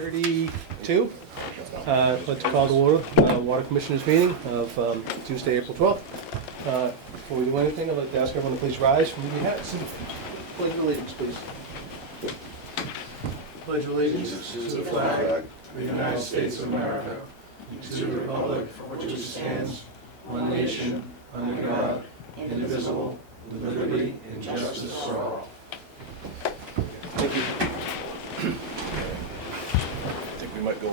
8:32. I'd like to call to order Water Commissioners meeting of Tuesday, April 12th. Before we do anything, I'd like to ask everyone to please rise from your hats and pledge allegiance, please. Pledge allegiance to the flag of the United States of America, and to the republic for which it stands, one nation, under God, indivisible, with liberty and justice for all. Thank you. I think we might go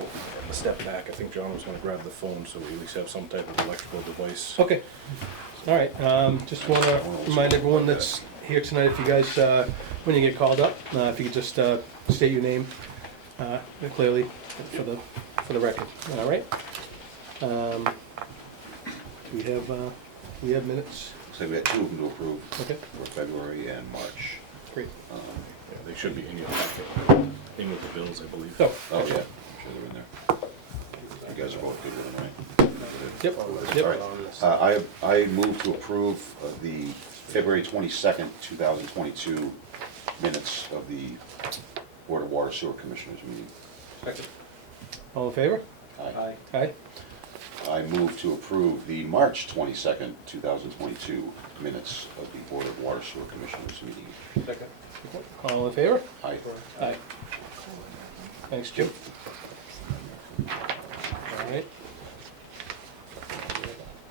a step back. I think John was going to grab the phone so we at least have some type of electrical device. Okay. All right. Just want to remind everyone that's here tonight, if you guys, when you get called up, if you could just state your name clearly for the record. All right. We have minutes. So we had two of them to approve. Okay. For February and March. Great. Yeah, they should be in your packet. In with the bills, I believe. Oh, Oh, yeah, I'm sure they're in there. You guys are both good with them, right? Yep. All right. I move to approve the February 22nd, 2022 minutes of the Board of Water Sewer Commissioners meeting. Second. All in favor? Aye. Aye. I move to approve the March 22nd, 2022 minutes of the Board of Water Sewer Commissioners meeting. Second. All in favor? Aye. Aye. Thanks, Jim. All right.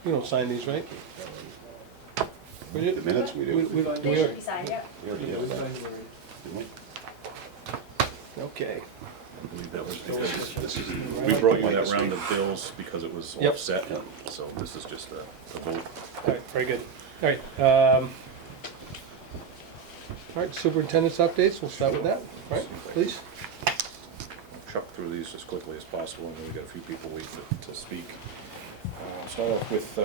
We don't sign these, right? We did? The minutes we do. They should be signed, yep. We already did that, didn't we? Okay. I believe that was because This is we brought you that round of bills because it was Yep. offset. Yep. So this is just a vote. All right, very good. All right. All right, superintendent's updates, we'll start with that. All right, please. Chuck through these as quickly as possible, and we've got a few people waiting to speak. Start off with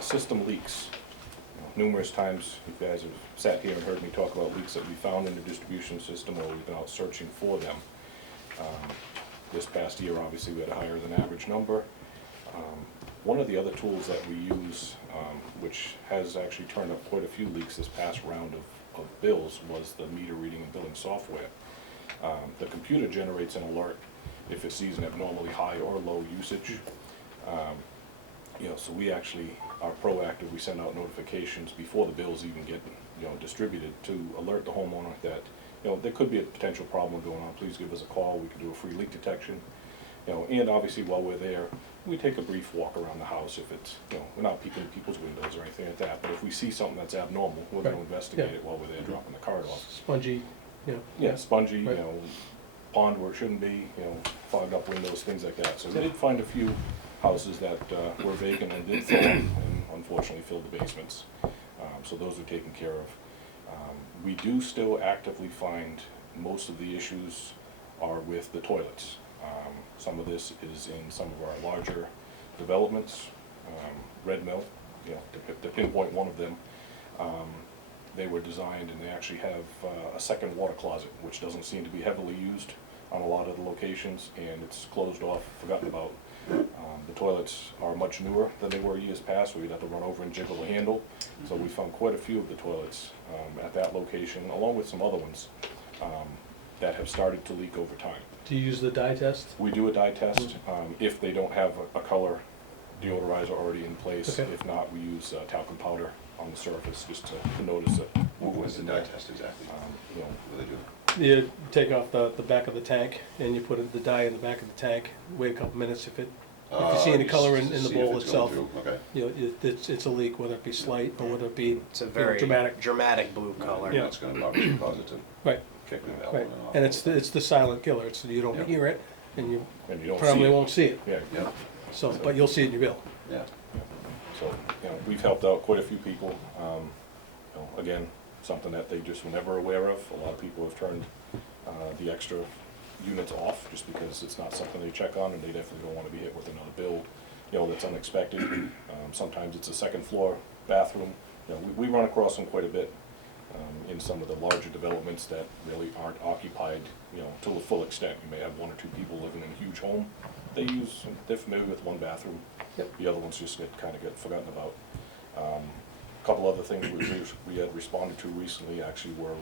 system leaks. Numerous times you guys have sat here and heard me talk about leaks that we found in the distribution system, or we've been out searching for them. This past year, obviously, we had a higher than average number. One of the other tools that we use, which has actually turned up quite a few leaks this past round of bills, was the meter reading and billing software. The computer generates an alert if it sees an abnormally high or low usage. So we actually are proactive. We send out notifications before the bills even get distributed to alert the homeowner that there could be a potential problem going on. Please give us a call. We can do a free leak detection. And obviously while we're there, we take a brief walk around the house. If it's we're not peeking in people's windows or anything like that, but if we see something that's abnormal, we're going to investigate it while we're there, dropping the card off. Spongy, Yeah, spongy, Right. Pond where it shouldn't be, fogged up windows, things like that. So we did find a few houses that were vacant and did fill and unfortunately filled the basements. So those are taken care of. We do still actively find most of the issues are with the toilets. Some of this is in some of our larger developments. Red Mill, to pinpoint one of them, they were designed and they actually have a second water closet, which doesn't seem to be heavily used on a lot of the locations, and it's closed off, forgotten about. The toilets are much newer than they were years past, so we'd have to run over and jiggle the handle. So we found quite a few of the toilets at that location, along with some other ones that have started to leak over time. Do you use the dye test? We do a dye test if they don't have a color deodorizer already in place. Okay. If not, we use talcum powder on the surface just to notice it. What is the dye test exactly? What do they do? You take off the back of the tank and you put the dye in the back of the tank, wait a couple minutes. If you see any color in the See if bowl it's going itself, through. Okay. it's a leak, whether it be slight or whether it be It's a very dramatic. blue color. Yeah. That's going to obviously cause it to Right, kick the valve right. on and off. And it's the silent killer. You don't Yeah. hear it, and you And you don't probably see it. won't see it. Yeah. Yeah, So, but you'll see it in your bill. yeah. So, we've helped out quite a few people. Again, something that they just were never aware of. A lot of people have turned the extra units off just because it's not something they check on, and they definitely don't want to be hit with another bill, that's unexpected. Sometimes it's a second floor bathroom. We run across them quite a bit in some of the larger developments that really aren't occupied, to the full extent. You may have one or two people living in a huge home. They're familiar with one bathroom. Yep. The other ones just get forgotten about. A couple other things we had responded to recently actually were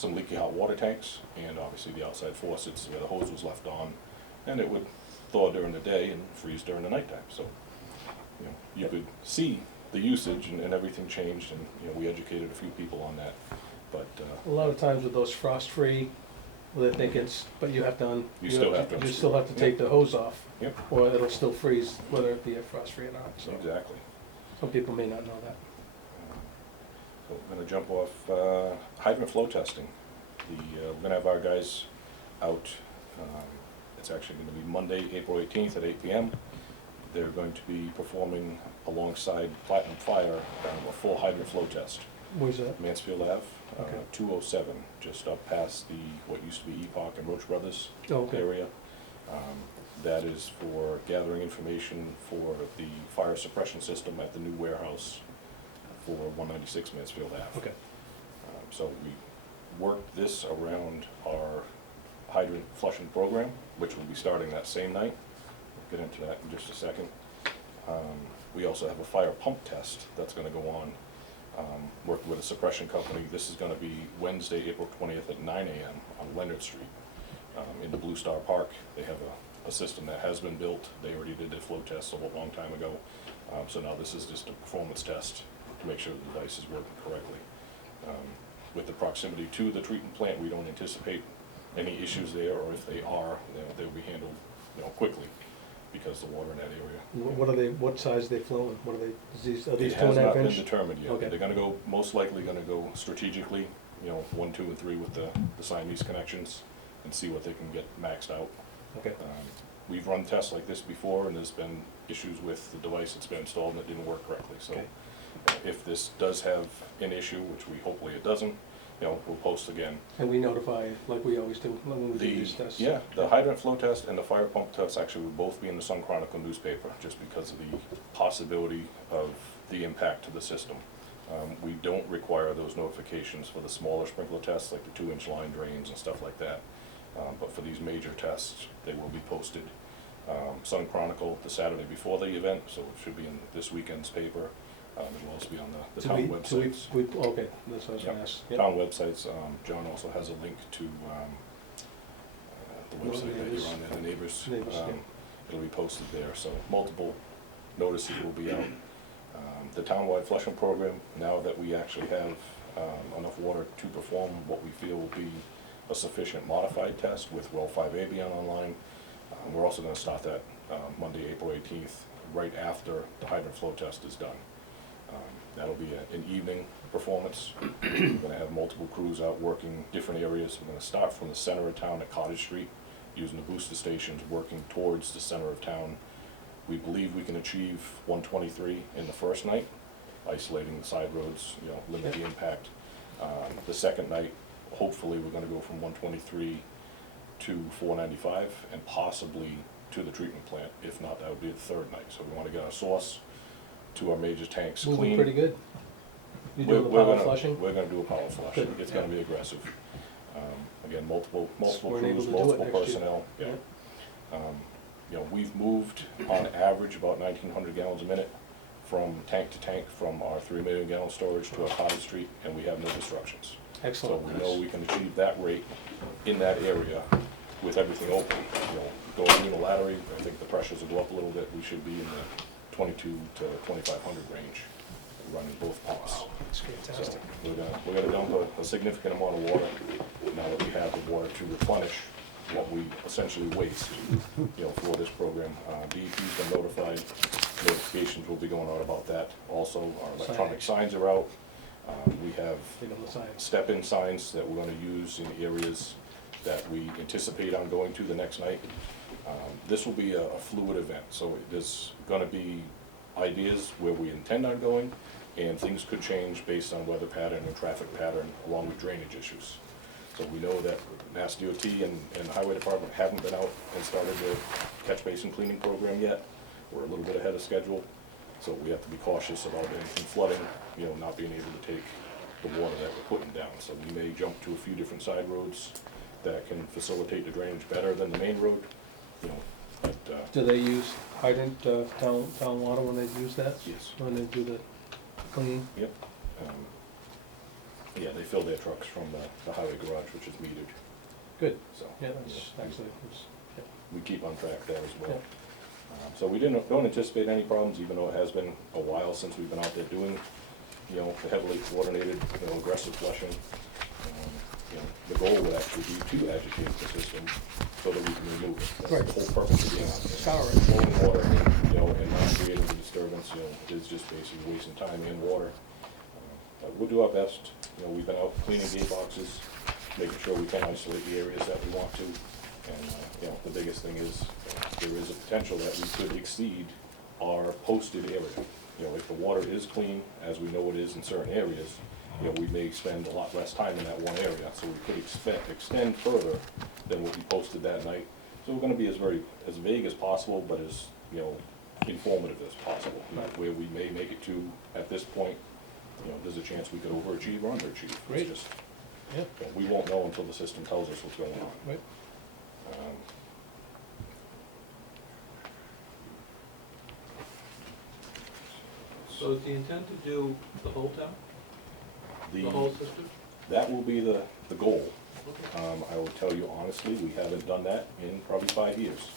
some leaky hot water tanks, and obviously the outside faucets where the hose was left on, and it would thaw during the day and freeze during the nighttime. So, you know, you could see the usage and everything changed, and, you know, we educated a few people on that. But A lot of times with those frost-free, well, they think it's, but you have to, You still have to you unscrew. still have to take the hose off, Yep, or it'll still freeze, whether it be a frost-free or not, so exactly. some people may not know that. So we're gonna jump off hydrant flow testing. We're gonna have our guys out, it's actually gonna be Monday, April 18th at 8 p.m. They're going to be performing alongside Platinum Fire a full hydrant flow test. Where's that? Mansfield Ave, Okay. 207, just up past what used to be Epoch and Roach Brothers Oh, okay. area. That is for gathering information for the fire suppression system at the new warehouse for 196 Mansfield Ave. Okay. So we worked this around our hydrant flushing program, which will be starting that same night. We'll get into that in just a second. We also have a fire pump test that's gonna go on, working with a suppression company. This is gonna be Wednesday, April 20th at 9 a.m. on Leonard Street, in the Blue Star Park. They have a system that has been built. They already did their flow tests a long time ago. So now this is just a performance test to make sure the device is working correctly. With the proximity to the treatment plant, we don't anticipate any issues there, or if they are, they'll be handled, quickly, because the water in that area. What are they, what size are they flowing? What are they, are these It 2.5 has not been inch? determined yet. Okay. They're gonna go, most likely gonna go strategically, 1, 2, and 3 with the Siamese connections, and see what they can get maxed out. Okay, We've run tests like this before, and there's been issues with the device that's been installed and it didn't work correctly. So Okay. if this does have an issue, which we hopefully it doesn't, we'll post again. and we notify, like we always do, when we do these tests? Yeah, the hydrant flow test and the fire pump test actually will both be in the Sun Chronicle newspaper, just because of the possibility of the impact to the system. We don't require those notifications for the smaller sprinkler tests, like the 2-inch line drains and stuff like that. But for these major tests, they will be posted. Sun Chronicle the Saturday before the event, so it should be in this weekend's paper. It will also be on the town websites. Okay, that's what I was gonna Yep. ask. Yep. Town websites, John also has a link to the website that you're on there, the neighbors. Neighbors, yeah. It'll be posted there, so multiple notices will be out. The townwide flushing program, now that we actually have enough water to perform what we feel will be a sufficient modified test with well 5A being online, we're also gonna start that Monday, April 18th, right after the hydrant flow test is done. That'll be an evening performance. We're gonna have multiple crews out working different areas. We're gonna start from the center of town at Cottage Street, using the booster stations, working towards the center of town. We believe we can achieve 123 in the first night, isolating the side roads, limit the impact. The second night, hopefully, we're gonna go from 123 to 495 and possibly to the treatment plant. If not, that would be the third night. So we wanna get our source to our major tanks clean. Moving pretty good. You We're- doing the we're power gonna- flushing? We're gonna do a power flushing. Good. It's gonna be aggressive. Again, multiple Weren't able crews, to do it multiple next year. personnel, yeah. We've moved on average about 1,900 gallons a minute from tank to tank, from our 3 million gallon storage to our Cottage Street, and we have no disruptions. So Excellent. we know we can achieve that rate in that area with everything open. Going unilaterally, I think the pressures will go up a little bit. We should be in the 22 to 2,500 range, running both pumps. That's So fantastic. we're gonna dump a significant amount of water, now that we have the water to replenish what we essentially waste, for this program. DEP's been notified, notifications will be going out about that. Also, our electronic signs are out. We have Big on the science. step-in signs that we're gonna use in areas that we anticipate on going to the next night. This will be a fluid event, so there's gonna be ideas where we intend on going, and things could change based on weather pattern and traffic pattern, along with drainage issues. So we know that Mass DOT and the Highway Department haven't been out and started their catch basin cleaning program yet. We're a little bit ahead of schedule, so we have to be cautious about anything flooding, not being able to take the water that we're putting down. So we may jump to a few different side roads that can facilitate the drainage better than the main road, but, Do they use hydrant, town water when they use that? yes. When they do the cleaning? Yep. Yeah, they fill their trucks from the highway garage, which is metered, Good, so. yeah, that's actually, yeah. We keep on track there as well. Yeah. So we don't anticipate any problems, even though it has been a while since we've been out there doing, the heavily coordinated, aggressive flushing. The goal would actually be to agitate the system so that we can remove it. That's Right. the whole purpose of being out there. Scour it. Flowing water, and not creating the disturbance, is just basically wasting time and water. We'll do our best. We've been out cleaning gate boxes, making sure we can isolate the areas that we want to. And, the biggest thing is, there is a potential that we could exceed our posted area. If the water is clean, as we know it is in certain areas, we may spend a lot less time in that one area, so we could extend further than what we posted that night. So we're gonna be as vague as possible, but as, informative as possible. Right. Where we may make it to, at this point, there's a chance we could overachieve or underachieve. Great. It's just, Yeah, we won't know until the system tells us what's going on. right. Um, So is the intent to do the whole town, the whole system? That will be the goal. Okay. I will tell you honestly, we haven't done that in probably 5 years.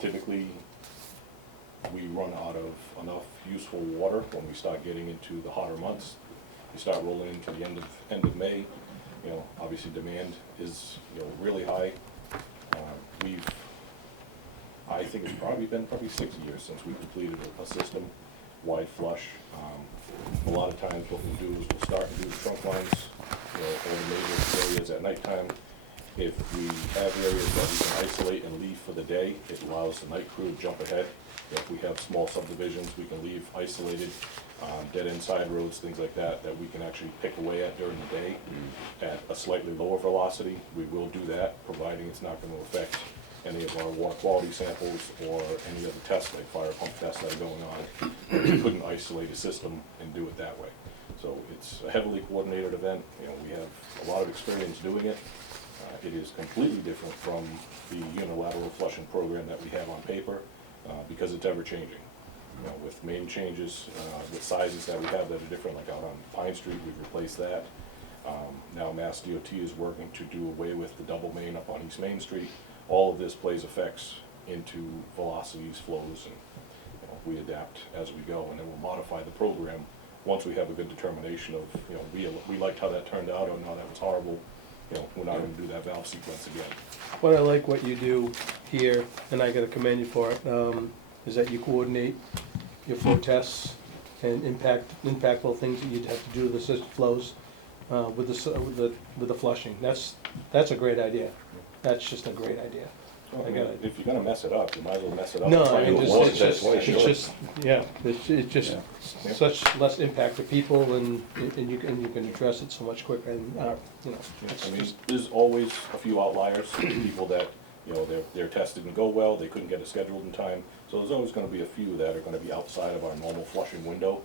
Typically, we run out of enough useful water when we start getting into the hotter months. We start rolling into the end of May, obviously demand is, really high. I think it's probably been 6 years since we completed a system-wide flush. A lot of times what we'll do is we'll start and do the trunk lines, over major areas at nighttime. If we have areas that we can isolate and leave for the day, it allows the night crew to jump ahead. If we have small subdivisions, we can leave isolated, dead-end side roads, things like that, that we can actually pick away at during the day at a slightly lower velocity. We will do that, providing it's not going to affect any of our water quality samples or any of the tests, like fire pump tests that are going on. We couldn't isolate a system and do it that way. So it's a heavily coordinated event. We have a lot of experience doing it. It is completely different from the unilateral flushing program that we have on paper, because it's ever changing. With main changes, with sizes that we have that are different, like out on Pine Street, we've replaced that. Now Mass DOT is working to do away with the double main up on East Main Street. All of this plays effects into velocities, flows, and we adapt as we go, and then we'll modify the program once we have a good determination of, we liked how that turned out, or no, that was horrible. We're not going to do that valve sequence again. What I like what you do here, and I gotta commend you for it, is that you coordinate your flow tests and impactful things that you'd have to do to the system flows, with the flushing. That's a great idea. That's just a great idea. Well, I got it. If you're going to mess it up, you might as well mess it up. No, Try I and mean, avoid it's it. just, yeah, it's just Yeah. such less impact to people, and you can address it so much quicker, and, it's I mean, just, there's always a few outliers, people that, their test didn't go well, they couldn't get it scheduled in time. So there's always gonna be a few that are gonna be outside of our normal flushing window.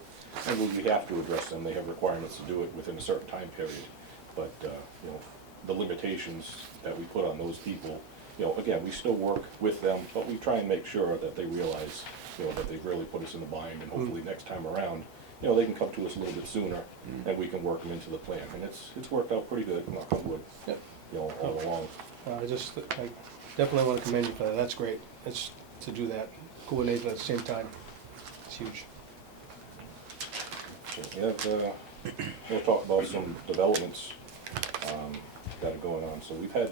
And we have to address them, they have requirements to do it within a certain time period. But, the limitations that we put on those people, again, we still work with them, but we try and make sure that they realize, that they've really put us in the bind, and hopefully next time around, they can come to us a little bit sooner, and we can work them into the plan. And it's worked out pretty good, knock on wood, Yep. all along. I definitely wanna commend you for that, that's great. It's, to do that, coordinate at the same time, it's huge. So we have, we'll talk about some developments that are going on. So we've had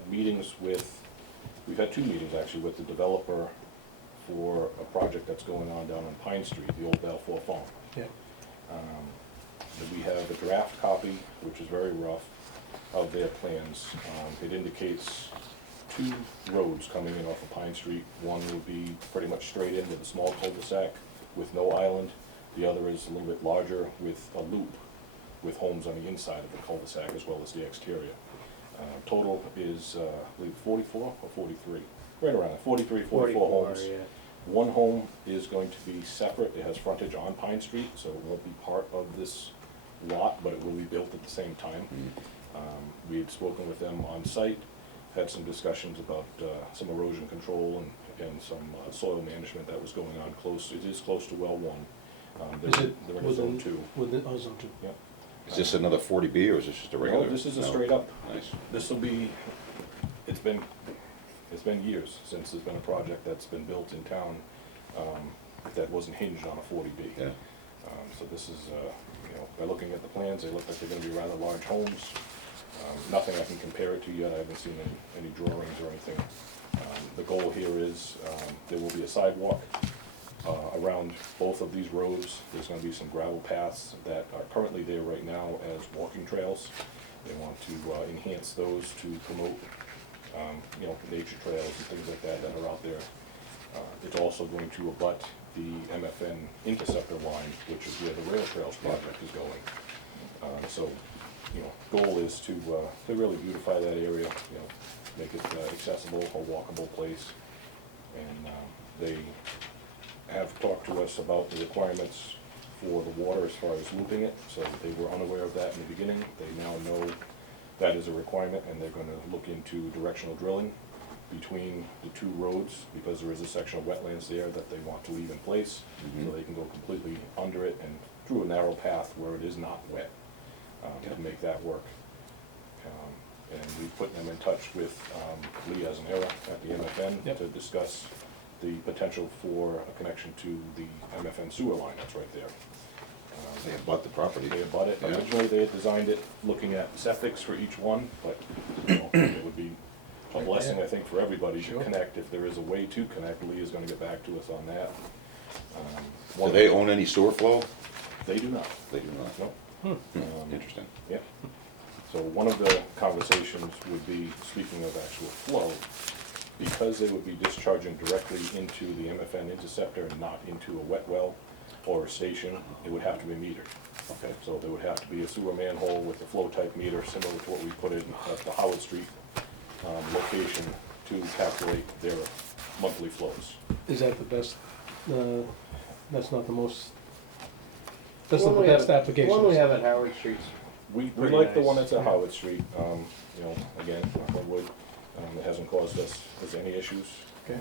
two meetings actually with the developer for a project that's going on down on Pine Street, the old Balfour Farm. Yeah. We have a draft copy, which is very rough, of their plans. It indicates 2 roads coming in off of Pine Street. One would be pretty much straight into the small cul-de-sac with no island. The other is a little bit larger with a loop with homes on the inside of the cul-de-sac as well as the exterior. Total is, I believe, 44 or 43, right around that, 44 homes. Yeah. One home is going to be separate, it has frontage on Pine Street, so it won't be part of this lot, but it will be built at the same time. We had spoken with them on site, had some discussions about some erosion control and some soil management that was going on close. It is close to well 1. Is it They're in zone 2. Within, oh, zone 2. Yeah. Is this another 40B or is this just a regular? No, this is a No? straight up. Nice. This will be, it's been years since there's been a project that's been built in town that wasn't hinged on a 40B. Yeah. So this is, by looking at the plans, they look like they're gonna be rather large homes. Nothing I can compare it to yet, I haven't seen any drawings or anything. The goal here is, there will be a sidewalk around both of these roads. There's gonna be some gravel paths that are currently there right now as walking trails. They want to enhance those to promote, nature trails and things like that are out there. It's also going to abut the MFN interceptor line, which is where the rail trails project is going. So, goal is to really beautify that area, make it accessible, a walkable place. And they have talked to us about the requirements for the water as far as looping it, so they were unaware of that in the beginning. They now know that is a requirement, and they're gonna look into directional drilling between the two roads, because there is a section of wetlands there that they want to leave in place, so they can go completely under it and through a narrow path where it is not wet, to make that work. And we've put them in touch with Lee Aznera at the MFN Yep. to discuss the potential for a connection to the MFN sewer line that's right there. They abut the property. They abut it. Yeah. Originally, they had designed it looking at septics for each one, but it would be a blessing, I think, for everybody to Sure. connect. If there is a way to connect, Lee is gonna get back to us on that. Do they own any sewer flow? They do not. They do not. No. Interesting. Yeah. So one of the conversations would be, speaking of actual flow, because they would be discharging directly into the MFN interceptor and not into a wet well or a station, it would have to be metered. Okay. So there would have to be a sewer manhole with a flow type meter, similar to what we put in at the Howard Street location to calculate their monthly flows. Is that the best, that's not the most, that's One not the we have- best application? One we have at Howard Street's We Pretty like the nice. one that's at Howard Street, again, knock on wood, it hasn't caused us any issues. Okay.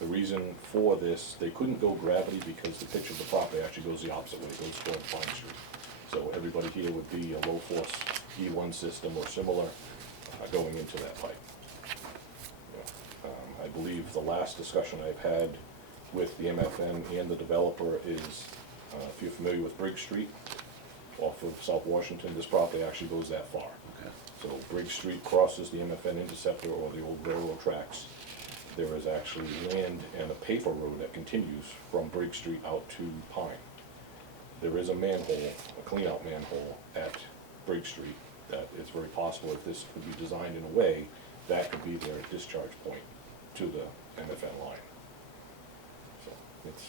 The reason for this, they couldn't go gravity because the pitch of the property actually goes the opposite way, it goes toward Pine Street. So everybody here would be a low force E1 system or similar going into that pipe. I believe the last discussion I've had with the MFN and the developer is, if you're familiar with Briggs Street, off of South Washington, this property actually goes that far. Okay. So Briggs Street crosses the MFN interceptor or the old railroad tracks. There is actually land and a paper road that continues from Briggs Street out to Pine. There is a manhole, a cleanout manhole at Briggs Street that it's very possible if this could be designed in a way that could be their discharge point to the MFN line. So it's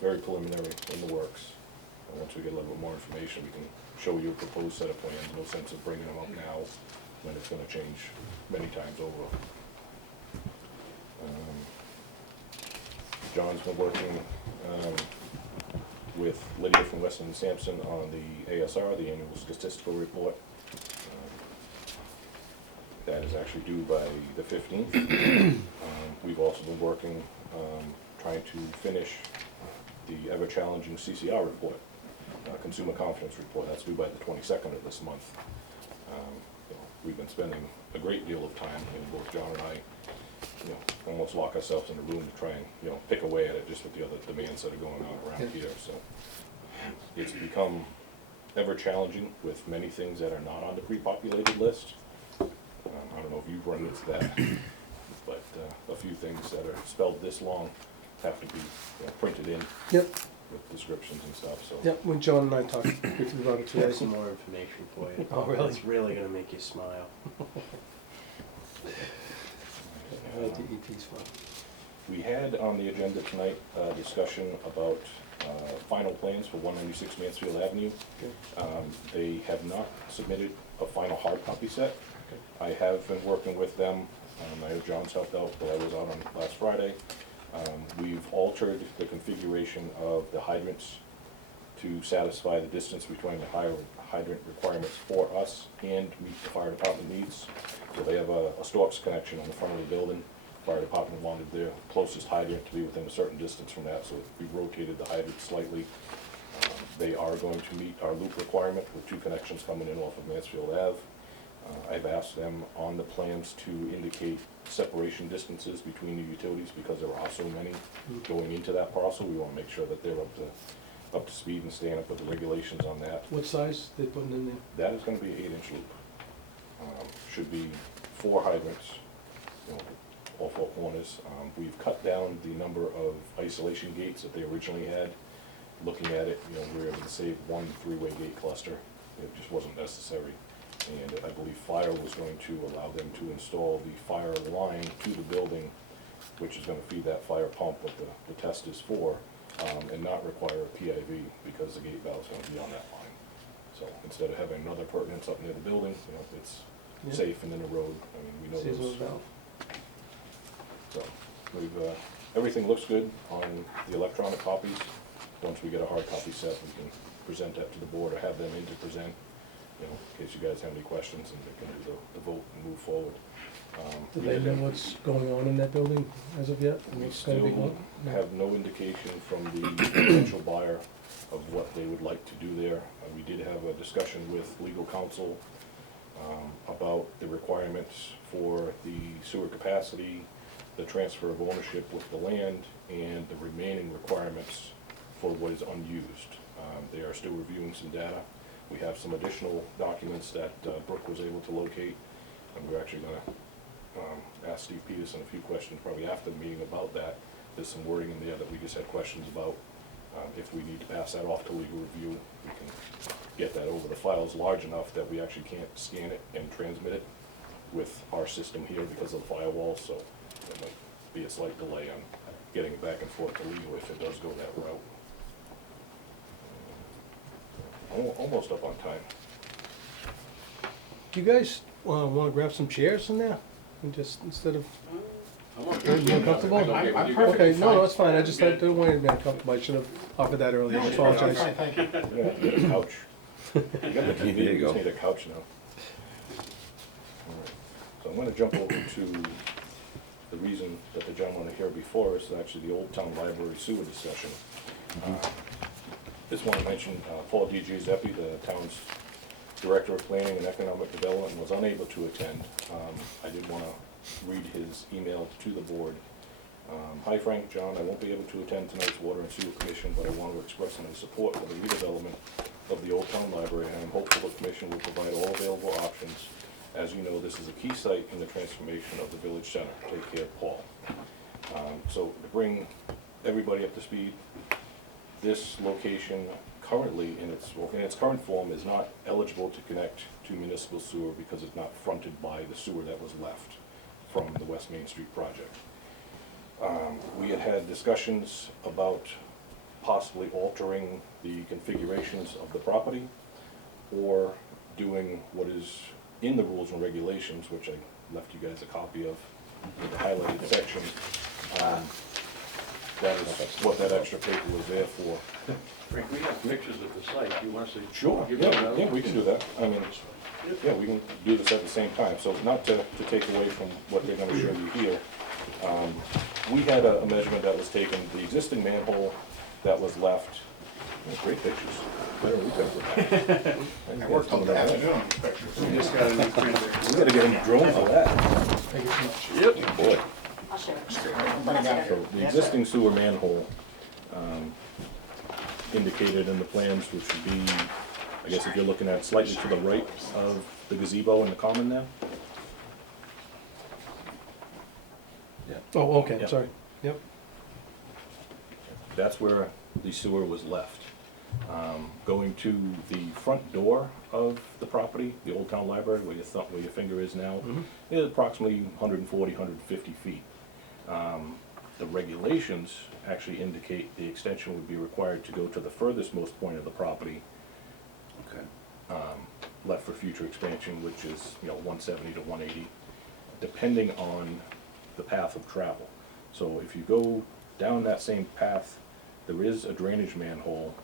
very preliminary in the works. And once we get a little bit more information, we can show you a proposed set of plans. No sense of bringing them up now when it's gonna change many times over. John's been working with Lydia from Weston and Sampson on the ASR, the Annual Statistical Report. That is actually due by the 15th. We've also been working, trying to finish the ever-challenging CCR report, Consumer Confidence Report. That's due by the 22nd of this month. We've been spending a great deal of time, and both John and I, almost lock ourselves in a room to try and, pick away at it, just with the other demands that are going on around here, so. It's become ever challenging with many things that are not on the pre-populated list. I don't know if you've run into that, but a few things that are spelled this long have to be printed in Yep, with descriptions and stuff, so. yep, when John and I talked briefly about it I have today. some more information for you. Oh, really? It's really gonna make you smile. I like the ET's fun. We had on the agenda tonight a discussion about final plans for 196 Mansfield Avenue. They have not submitted a final hard copy set. I have been working with them. I know John's helped out, but I was out on last Friday. We've altered the configuration of the hydrants to satisfy the distance between the hydrant requirements for us and meet the fire department needs. So they have a Storks connection on the front of the building. Fire department wanted their closest hydrant to be within a certain distance from that, so we rotated the hydrant slightly. They are going to meet our loop requirement with 2 connections coming in off of Mansfield Ave. I've asked them on the plans to indicate separation distances between the utilities because there are so many going into that parcel. We want to make sure that they're up to speed and staying up with the regulations on that. What size they putting in there? That is going to be an 8-inch loop. Should be 4 hydrants, you know, all 4 corners. We've cut down the number of isolation gates that they originally had. Looking at it, you know, we were able to save 1 3-way gate cluster. It just wasn't necessary. And I believe fire was going to allow them to install the fire line to the building, which is going to feed that fire pump, what the test is for, and not require a PIV because the gate valve is going to be on that line. So instead of having another pertinence up near the building, you know, it's Yeah. safe and in the road. I mean, we know Saves those. those valve. So we've, everything looks good on the electronic copies. Once we get a hard copy set, we can present that to the board or have them in to present, you know, in case you guys have any questions, and we can do the vote and move forward. Do they know what's going on in that building as of yet? We What's gonna be still going? No. have no indication from the potential buyer of what they would like to do there. We did have a discussion with legal counsel about the requirements for the sewer capacity, the transfer of ownership with the land, and the remaining requirements for what is unused. They are still reviewing some data. We have some additional documents that Brooke was able to locate, and we're actually gonna ask Steve Peterson a few questions probably after the meeting about that. There's some wording in there that we just had questions about. If we need to pass that off to legal review, we can get that over. The file's large enough that we actually can't scan it and transmit it with our system here because of the firewall, so there might be a slight delay on getting it back and forth to legal if it does go that route. Almost up on time. Do you guys wanna grab some chairs in there? And just, instead of, I'm are you uncomfortable? I'm Okay, perfectly no, fine. that's fine, I just didn't want you to be uncomfortable, I should have offered that earlier, I I'm apologize. fine, thank you. Yeah, get a couch. You got the There TV, you you just go. need a couch now. All right. So I'm gonna jump over to the reason that the gentleman here before us, actually the Old Town Library sewer discussion. Just want to mention Paul D.G. Zeppi, the town's Director of Planning and Economic Development, was unable to attend. I did want to read his email to the board. Hi Frank, John, I won't be able to attend tonight's Water and Sewer Commission, but I want to express my support for the redevelopment of the Old Town Library, and I'm hopeful the commission will provide all available options. As you know, this is a key site in the transformation of the village center. Take care, Paul. So to bring everybody up to speed, this location currently, in its current form, is not eligible to connect to municipal sewer because it's not fronted by the sewer that was left from the West Main Street project. We had discussions about possibly altering the configurations of the property or doing what is in the rules and regulations, which I left you guys a copy of with the highlighted section. That is what that extra paper was there for. Frank, we have pictures of the site, you want us to? Sure, give yeah, them those? yeah, we can do that. I mean, yeah, we can do this at the same time. So not to take away from what they're gonna show you here. We had a measurement that was taken, the existing manhole that was left. Great pictures. Better look at that. I worked all the afternoon on these pictures. We just got a new printer. We gotta get a drone for that. Thank you so much. Yep. Boy. I'll share it. So the existing sewer manhole, indicated in the plans, which would be, I guess if you're looking at slightly to the right of the gazebo in the common there. Oh, okay, Yeah. sorry, yep. That's where the sewer was left. Going to the front door of the property, the Old Town Library, where your finger is now, is approximately 140, 150 feet. The regulations actually indicate the extension would be required to go to the furthest most point of the property, Okay. left for future expansion, which is, 170 to 180, depending on the path of travel. So if you go down that same path, there is a drainage manhole.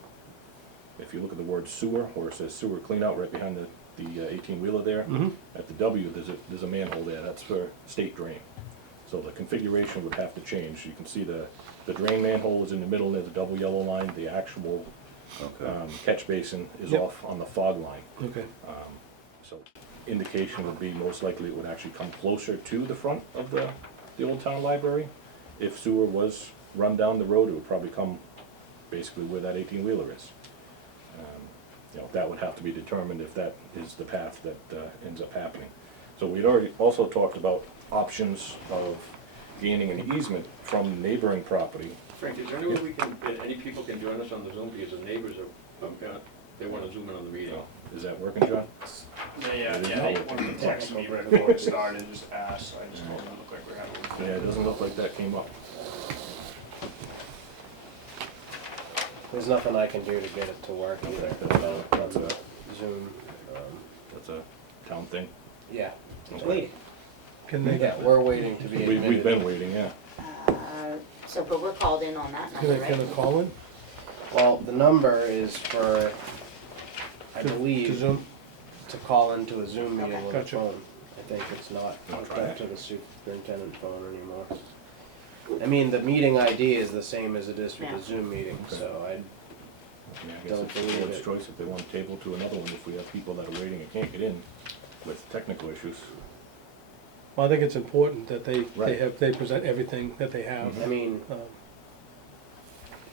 If you look at the word sewer, where it says sewer cleanout right behind the 18-wheeler there, at the W, there's a manhole there. That's for state drain. So the configuration would have to change. You can see the drain manhole is in the middle, there's a double yellow line. The actual Okay. Catch basin is Yep. off on the fog line. Okay, So indication would be most likely it would actually come closer to the front of the old town library. If sewer was run down the road, it would probably come basically where that 18-wheeler is. You know, that would have to be determined if that is the path that ends up happening. So we'd already also talked about options of gaining an easement from neighboring property. Frank, is there any way we can, that any people can join us on the Zoom, because the neighbors are, they wanna zoom in on the meeting? So, is that working, John? Yeah, It is they not. wanted to text me right before it started and just asked, so I just told them it looked like we're having. Yeah, it doesn't look like that came up. There's nothing I can do to get it to work either. That's a, Zoom, that's a town thing. yeah. Okay. can they, Yeah, we're waiting to be We've admitted. been waiting, yeah. So, but we're called in on that can number, they, can right? they call in? Well, the number is for, I To believe, Zoom? to call into a Zoom meeting Okay. with a Gotcha. phone. I think it's not I'll hooked try up it. to the superintendent phone anymore. I mean, the meeting ID is the same as it is for Yeah. the Zoom meeting, Okay. so I, I mean, I guess Don't it's the believe board's it. choice if they want to table to another one, if we have people that are waiting and can't get in with technical issues. Well, I think it's important that they Right. have, they present everything that they have. I mean, Um,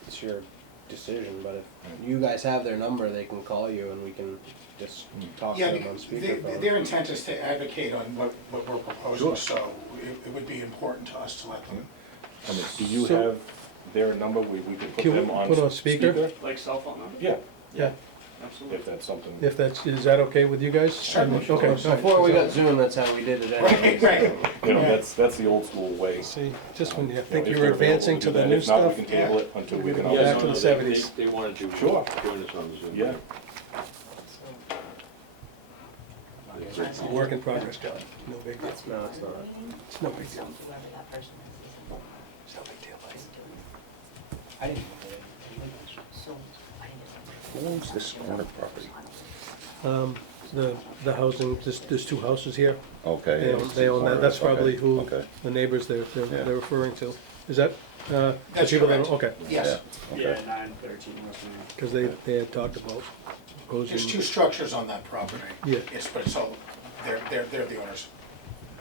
it's your decision, but if you guys have their number, they can call you and we can just talk to Yeah, them on speakerphone. their intent is to advocate on what we're proposing, Sure. so it would be important to us to let them. I mean, do you So- have their number, we could put Can we them on put on speaker? Like cell phone number? Yeah, Yeah, Absolutely. if that's something. if that's, is that okay with you guys? Certainly. Okay. all right. Before we got Zoom, that's how we did it anyways. Right. You know, Yeah. that's the old school way. See, just when you You know, think if you're they're available advancing to do the that. new If not, stuff, we can table it until we we're can. gonna all- go back to the 70s. They wanted to Sure. join us on the Zoom. Yeah. it's a work in progress, John. No big deal. Let's No, move it's on to not. the meeting. It's no big So deal. whoever that person is. It's no big deal. I didn't. So, I didn't. Who owns this corner property? The housing, there's two houses here. Okay. They own, they own that. That's probably who, Okay. the neighbors they're Yeah. referring to. Is that, the That's people that, correct. okay, Yes, Yeah, Okay. 913 West Main. because they had talked about there's two proposing. structures on that property. Yeah. Yes, but so, they're the owners.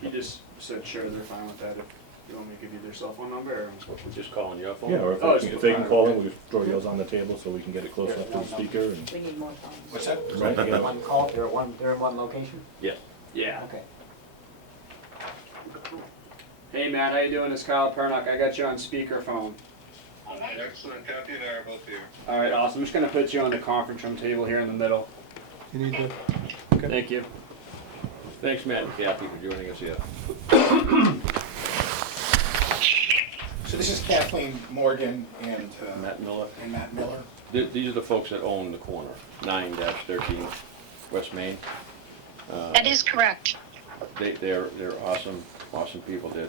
He just said, sure, they're fine with that. If you want me to give you their cell phone number or? We're just calling your phone? Yeah, or Oh, if they can call in, we throw yours on the table so we can get it close Yeah, enough to the speaker and. We need more phones. What's that? Right, yeah. One call, they're in one location? Yes. Yeah. Okay. Hey Matt, how you doing? It's Kyle Pernock. I got you on speakerphone. Excellent, Kathy and I are both here. All right, awesome. I'm just gonna put you on the conference room table here in the middle. You need to, Thank you. Thanks, Matt and Kathy, for joining us here. So this is Kathleen Morgan and Matt Miller. Matt Miller. These are the folks that own the corner, 9-13 West Main. That is correct. They're awesome people. They're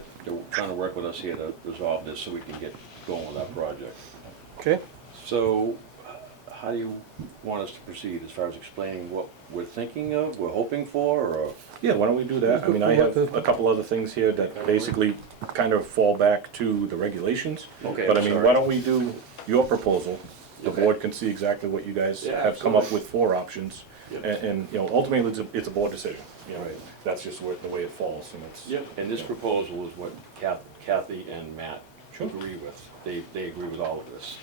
trying to work with us here to resolve this so we can get going with our project. okay? So, how do you want us to proceed as far as explaining what we're thinking of, we're hoping for, or? Yeah, why don't we do that? I mean, I have a couple other things here that basically kind of fall back to the regulations. Okay, But I I'm mean, sorry. why don't we do your proposal? The Okay. board can see exactly what you guys Yeah, have come up absolutely. with for options. Yep. And, you know, ultimately, it's a board decision. You know, Right. that's just the way it falls, and it's. And this proposal is what Kathy and Matt Sure. agree with. They agree with all of this.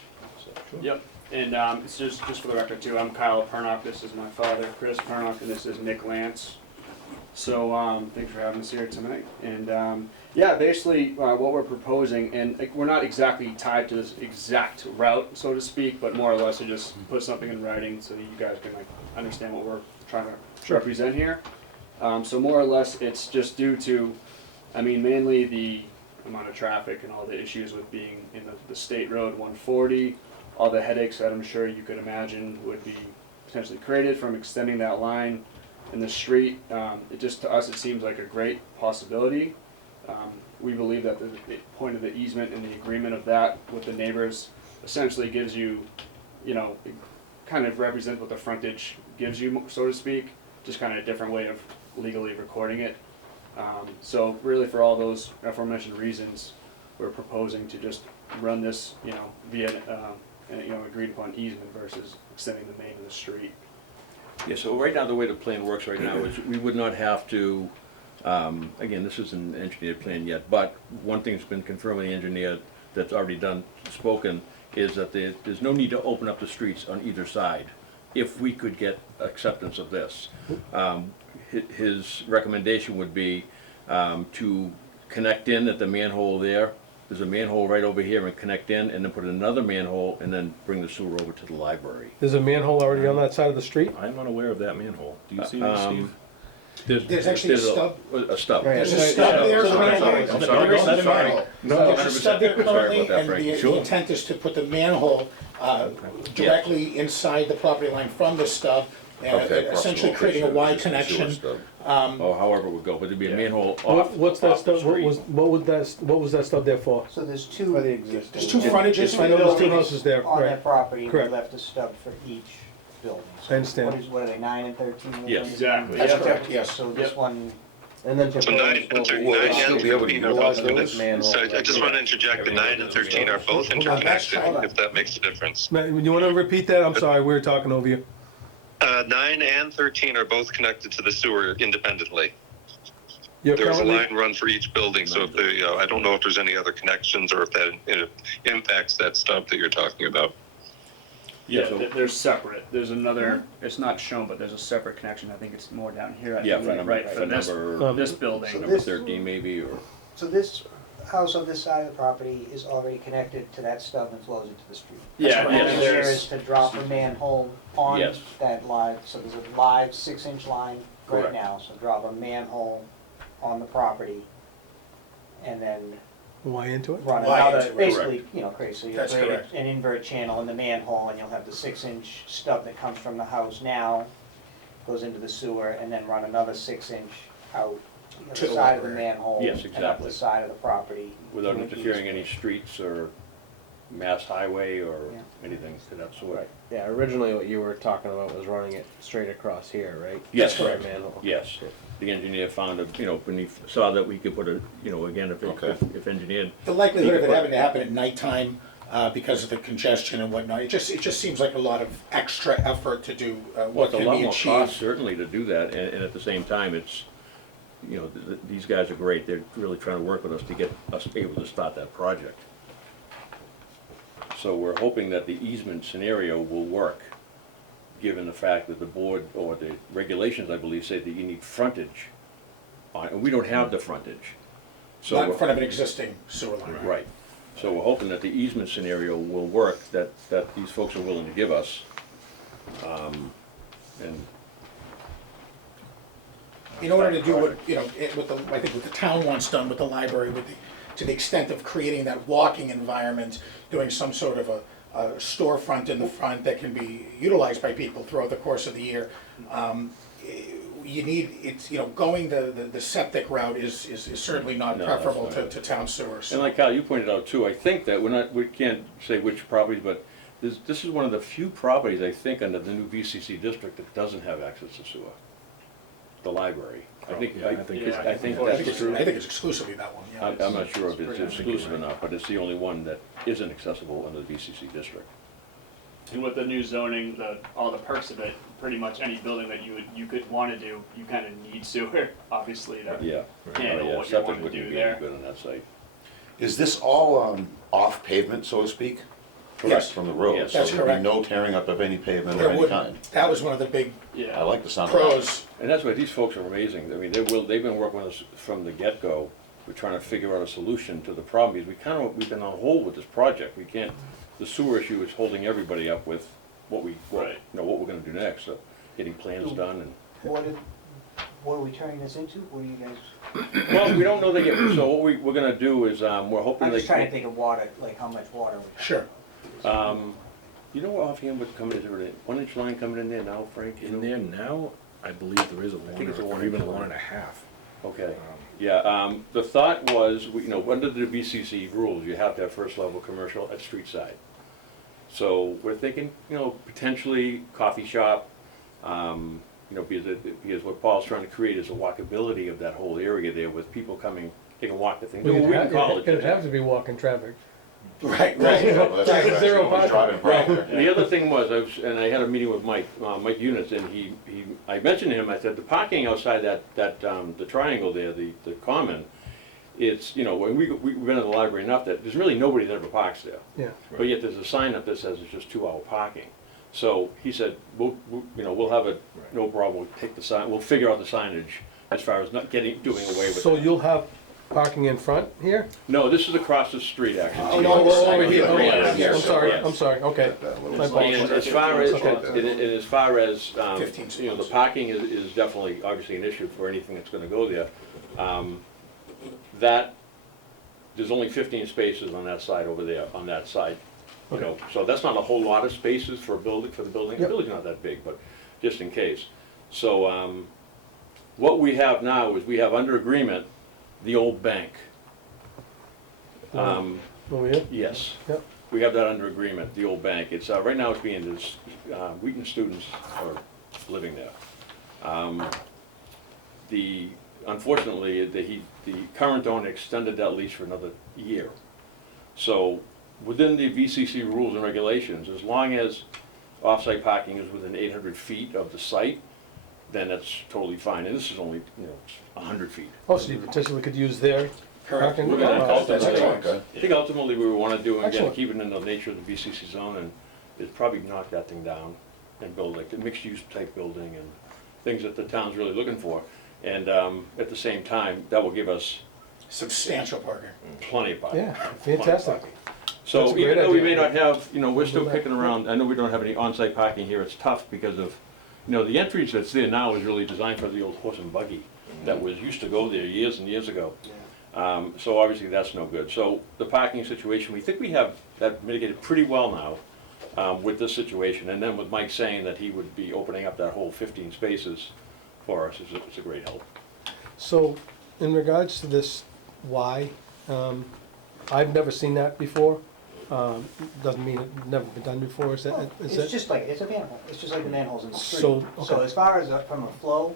So, Sure. Yep. And it's just for the record too, I'm Kyle Pernock. This is my father, Chris Pernock, and this is Nick Lance. So thanks for having us here tonight. And yeah, basically what we're proposing, and like, we're not exactly tied to this exact route, so to speak, but more or less to just put something in writing so that you guys can like understand what we're trying to represent here. So more or less, it's just due to, I mean, mainly the amount of traffic and all the issues with being in the state road 140, all the headaches that I'm sure you could imagine would be potentially created from extending that line in the street. It just, to us, it seems like a great possibility. We believe that the point of the easement and the agreement of that with the neighbors essentially gives you, you know, it kind of represents what the frontage gives you, so to speak, just kind of a different way of legally recording it. So really for all those aforementioned reasons, we're proposing to just run this, you know, via agreed upon easement versus extending the main to the street. Yeah, so right now, the way the plan works right now is we would not have to, again, this isn't an engineered plan yet, but one thing that's been confirmed with the engineer that's already spoken, is that there's no need to open up the streets on either side if we could get acceptance of this. His recommendation would be to connect in at the manhole there. There's a manhole right over here, and connect in, and then put another manhole, and then bring the sewer over to the library. There's a manhole already on that side of the street? I'm unaware of that manhole. Do you see that, Steve? There's actually a stub. A stub. There's a stub there. I'm sorry, on the sorry, very side of the sorry. manhole. No, There's a stub 100%. there Sorry currently, about that, and Frank. the Sure. intent is to put the manhole directly inside the property line from the stub, Okay, essentially proximal creating a location, wide just a sewer connection. stub. Or however it would go, but there'd be a manhole off. What's that off the stub, what street. was that stub there for? So there's For two, the existing. There's two frontages. I know there's two houses there, on right. that property, and we Correct. left a stub for each building. I understand. What are they, 9 and 13? Yes. Exactly. That's Yep. correct, yes. So this Yep. one, And then So 9 and 13, Well, 9 they'll still and be able to 13 are utilize both those? connected. Manhole. So I just want to interject, the 9 and 13 are both Hold on, that's- interconnected, if that makes a difference. Matt, you wanna repeat that? I'm sorry, we were talking over you. 9 and 13 are both connected to the sewer independently. You're There's a currently, line run for each building, so if they, I don't know if there's any other connections or if that impacts that stub that you're talking about. Yeah, so- they're separate. There's another, it's not shown, but there's a separate connection. I think it's more down here. I Yeah, believe, for number, right, for this, number, this building. So number this- 13 maybe, or, so this house on this side of the property is already connected to that stub and flows into the street. Yeah, And yeah, then there there's- is to drop a manhole on Yes. that live, so there's a live 6-inch line right Correct. now, so drop a manhole on the property and then why into it? run Wire another, to it. basically, create, so you'll That's create correct. an invert channel in the manhole, and you'll have the 6-inch stub that comes from the house now, goes into the sewer, and then run another 6-inch out the To the side of the library. manhole. Yes, And up exactly. the side of the property. without to an interfering any easement. streets or mass highway or Yeah. anything to that sort. Right, yeah, originally what you were talking about was running it straight across here, right? Yes, For a correct. manhole. Yes, the engineer found, when he saw that we could put again, Okay. if engineered, The likelihood of it having to happen at nighttime, because of the congestion and whatnot, it just seems like a lot of extra effort to do well, what it's a can lot be more cost achieved. certainly to do that, and at the same time, it's, these guys are great, they're really trying to work with us to get us able to start that project. So we're hoping that the easement scenario will work, given the fact that the board, or the regulations, I believe, say that you need frontage on, and we don't have the frontage. So Not in we're- front of an existing sewer line. Right, so we're hoping that the easement scenario will work, that these folks are willing to give us. And In order to do what, I think what the town wants done with the library, to the extent of creating that walking environment, doing some sort of a storefront in the front that can be utilized by people throughout the course of the year. You need, going the septic route is certainly not No, that's preferable not. to town sewers. And like Kyle, you pointed out too, I think that we can't say which properties, but this is one of the few properties, I think, under the new VCC district that doesn't have access to sewer. The library. I think, Yeah, I think it's- I think I that's think it's, true. I think it's exclusively that one, yeah. I'm not sure if it's pretty exclusive or not, but it's the only one that isn't accessible under the VCC district. And with the new zoning, all the perks of it, pretty much any building that you could want to do, you kind of need sewer, obviously, to Yeah. handle Yeah, what you septic want to wouldn't do be there. any good on that site. Is this all off pavement, so to speak? Yes. From the road? Yes. That's So there'd be correct. no tearing up of any pavement There of any wouldn't. kind? That was one of the big I Yeah. like the sound of that. pros. And that's why these folks are amazing. I mean, they've been working with us from the get-go. We're trying to figure out a solution to the problem, because we've been on hold with this project. We can't, the sewer issue is holding everybody up with what Right. what we're gonna do next, so getting plans done and. What are we turning this into? What are you guys, Well, we don't know that yet, so what we're gonna do is, we're hoping I'm just trying to that, think of water, like how much water we. Sure. you know what offhand what's coming, is there a 1-inch line coming in there now, Frank? You In know? there now, I believe there is a think one, it's a or 1 even a inch line. 1.5. Okay, yeah, the thought was, under the VCC rules, you have to have first level commercial at street side. So we're thinking, potentially coffee shop, because what Paul's trying to create is a walkability of that whole area there with people coming, they can walk the thing. Well, We can call It'd it. have to be walking traffic. Right, Well, that's zero Driving parking. parking. The other thing was, I had a meeting with Mike Eunice, and I mentioned to him, I said, the parking outside the triangle there, the common, it's, when we've been in the library enough that there's really nobody that ever parks there. Yeah. But yet there's a sign up that says it's just 2-hour parking. So he said, we'll have it, no problem, we'll take the sign, we'll figure out the signage as far as not doing away with So that. you'll have parking in front here? No, this is across the street, actually. Over here, oh, Yeah. yeah, Yes. I'm sorry, okay. My And apologies. as far as, Okay. and as far as, 15 the spots. parking is definitely, obviously an issue for anything that's gonna go there. That, there's only 15 spaces on that side over there, on that side. So that's not a whole lot of spaces for the building. The Yep. building's not that big, but just in case. So, what we have now is we have under agreement the old bank. Over here? Yes. Yep. We have that under agreement, the old bank. It's, right now it's being, Wheaton students are living there. Unfortunately, the current owner extended that lease for another year. So, within the VCC rules and regulations, as long as off-site parking is within 800 feet of the site, then that's totally fine. And this is only, 100 feet. Oh, so you potentially could use their parking? We're gonna Oh, That's excellent, good. I think ultimately we want to do, again, Excellent. keep it in the nature of the VCC zone, and is probably knock that thing down and build like a mixed-use type building and things that the town's really looking for. And at the same time, that will give us Substantial parking. plenty of parking. Yeah, Plenty of fantastic. parking. So That's a great even though we idea. may not have, we're still We'll do kicking that. around, I know we don't have any on-site parking here, it's tough because of, the entrance that's there now is really designed for the old horse and buggy that was, used to go there years and years ago. So obviously that's no good. So the parking situation, we think we have that mitigated pretty well now with this situation. And then with Mike saying that he would be opening up that whole 15 spaces for us, it's a great help. So, in regards to this Y, I've never seen that before. Doesn't mean it's never been done before, is that? It's just like, it's a manhole, it's just like the manholes in the street. So, So okay. as far as from a flow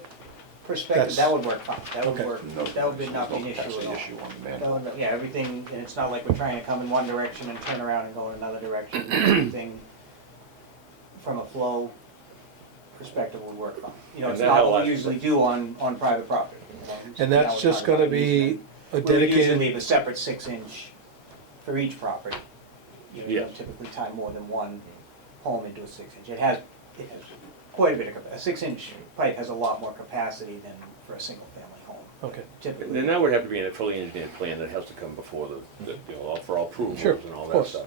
perspective, That's- that would work fine, that would Okay. work, No, that would not be an issue that's at the all. issue on the That manhole. would- Yeah, everything, and it's not like we're trying to come in one direction and turn around and go in another direction. Everything from a flow perspective would work fine. And It's that not how what last- we usually do on private property. And that's just gonna be a We usually dedicated, leave a separate 6-inch for each property. You Yes. don't typically tie more than one home into a 6-inch. It has quite a bit of, a 6-inch pipe has a lot more capacity than for a single-family home, okay, typically. And that would have to be in a fully engineered plan that has to come before for all approvals Sure, and all of that course. stuff.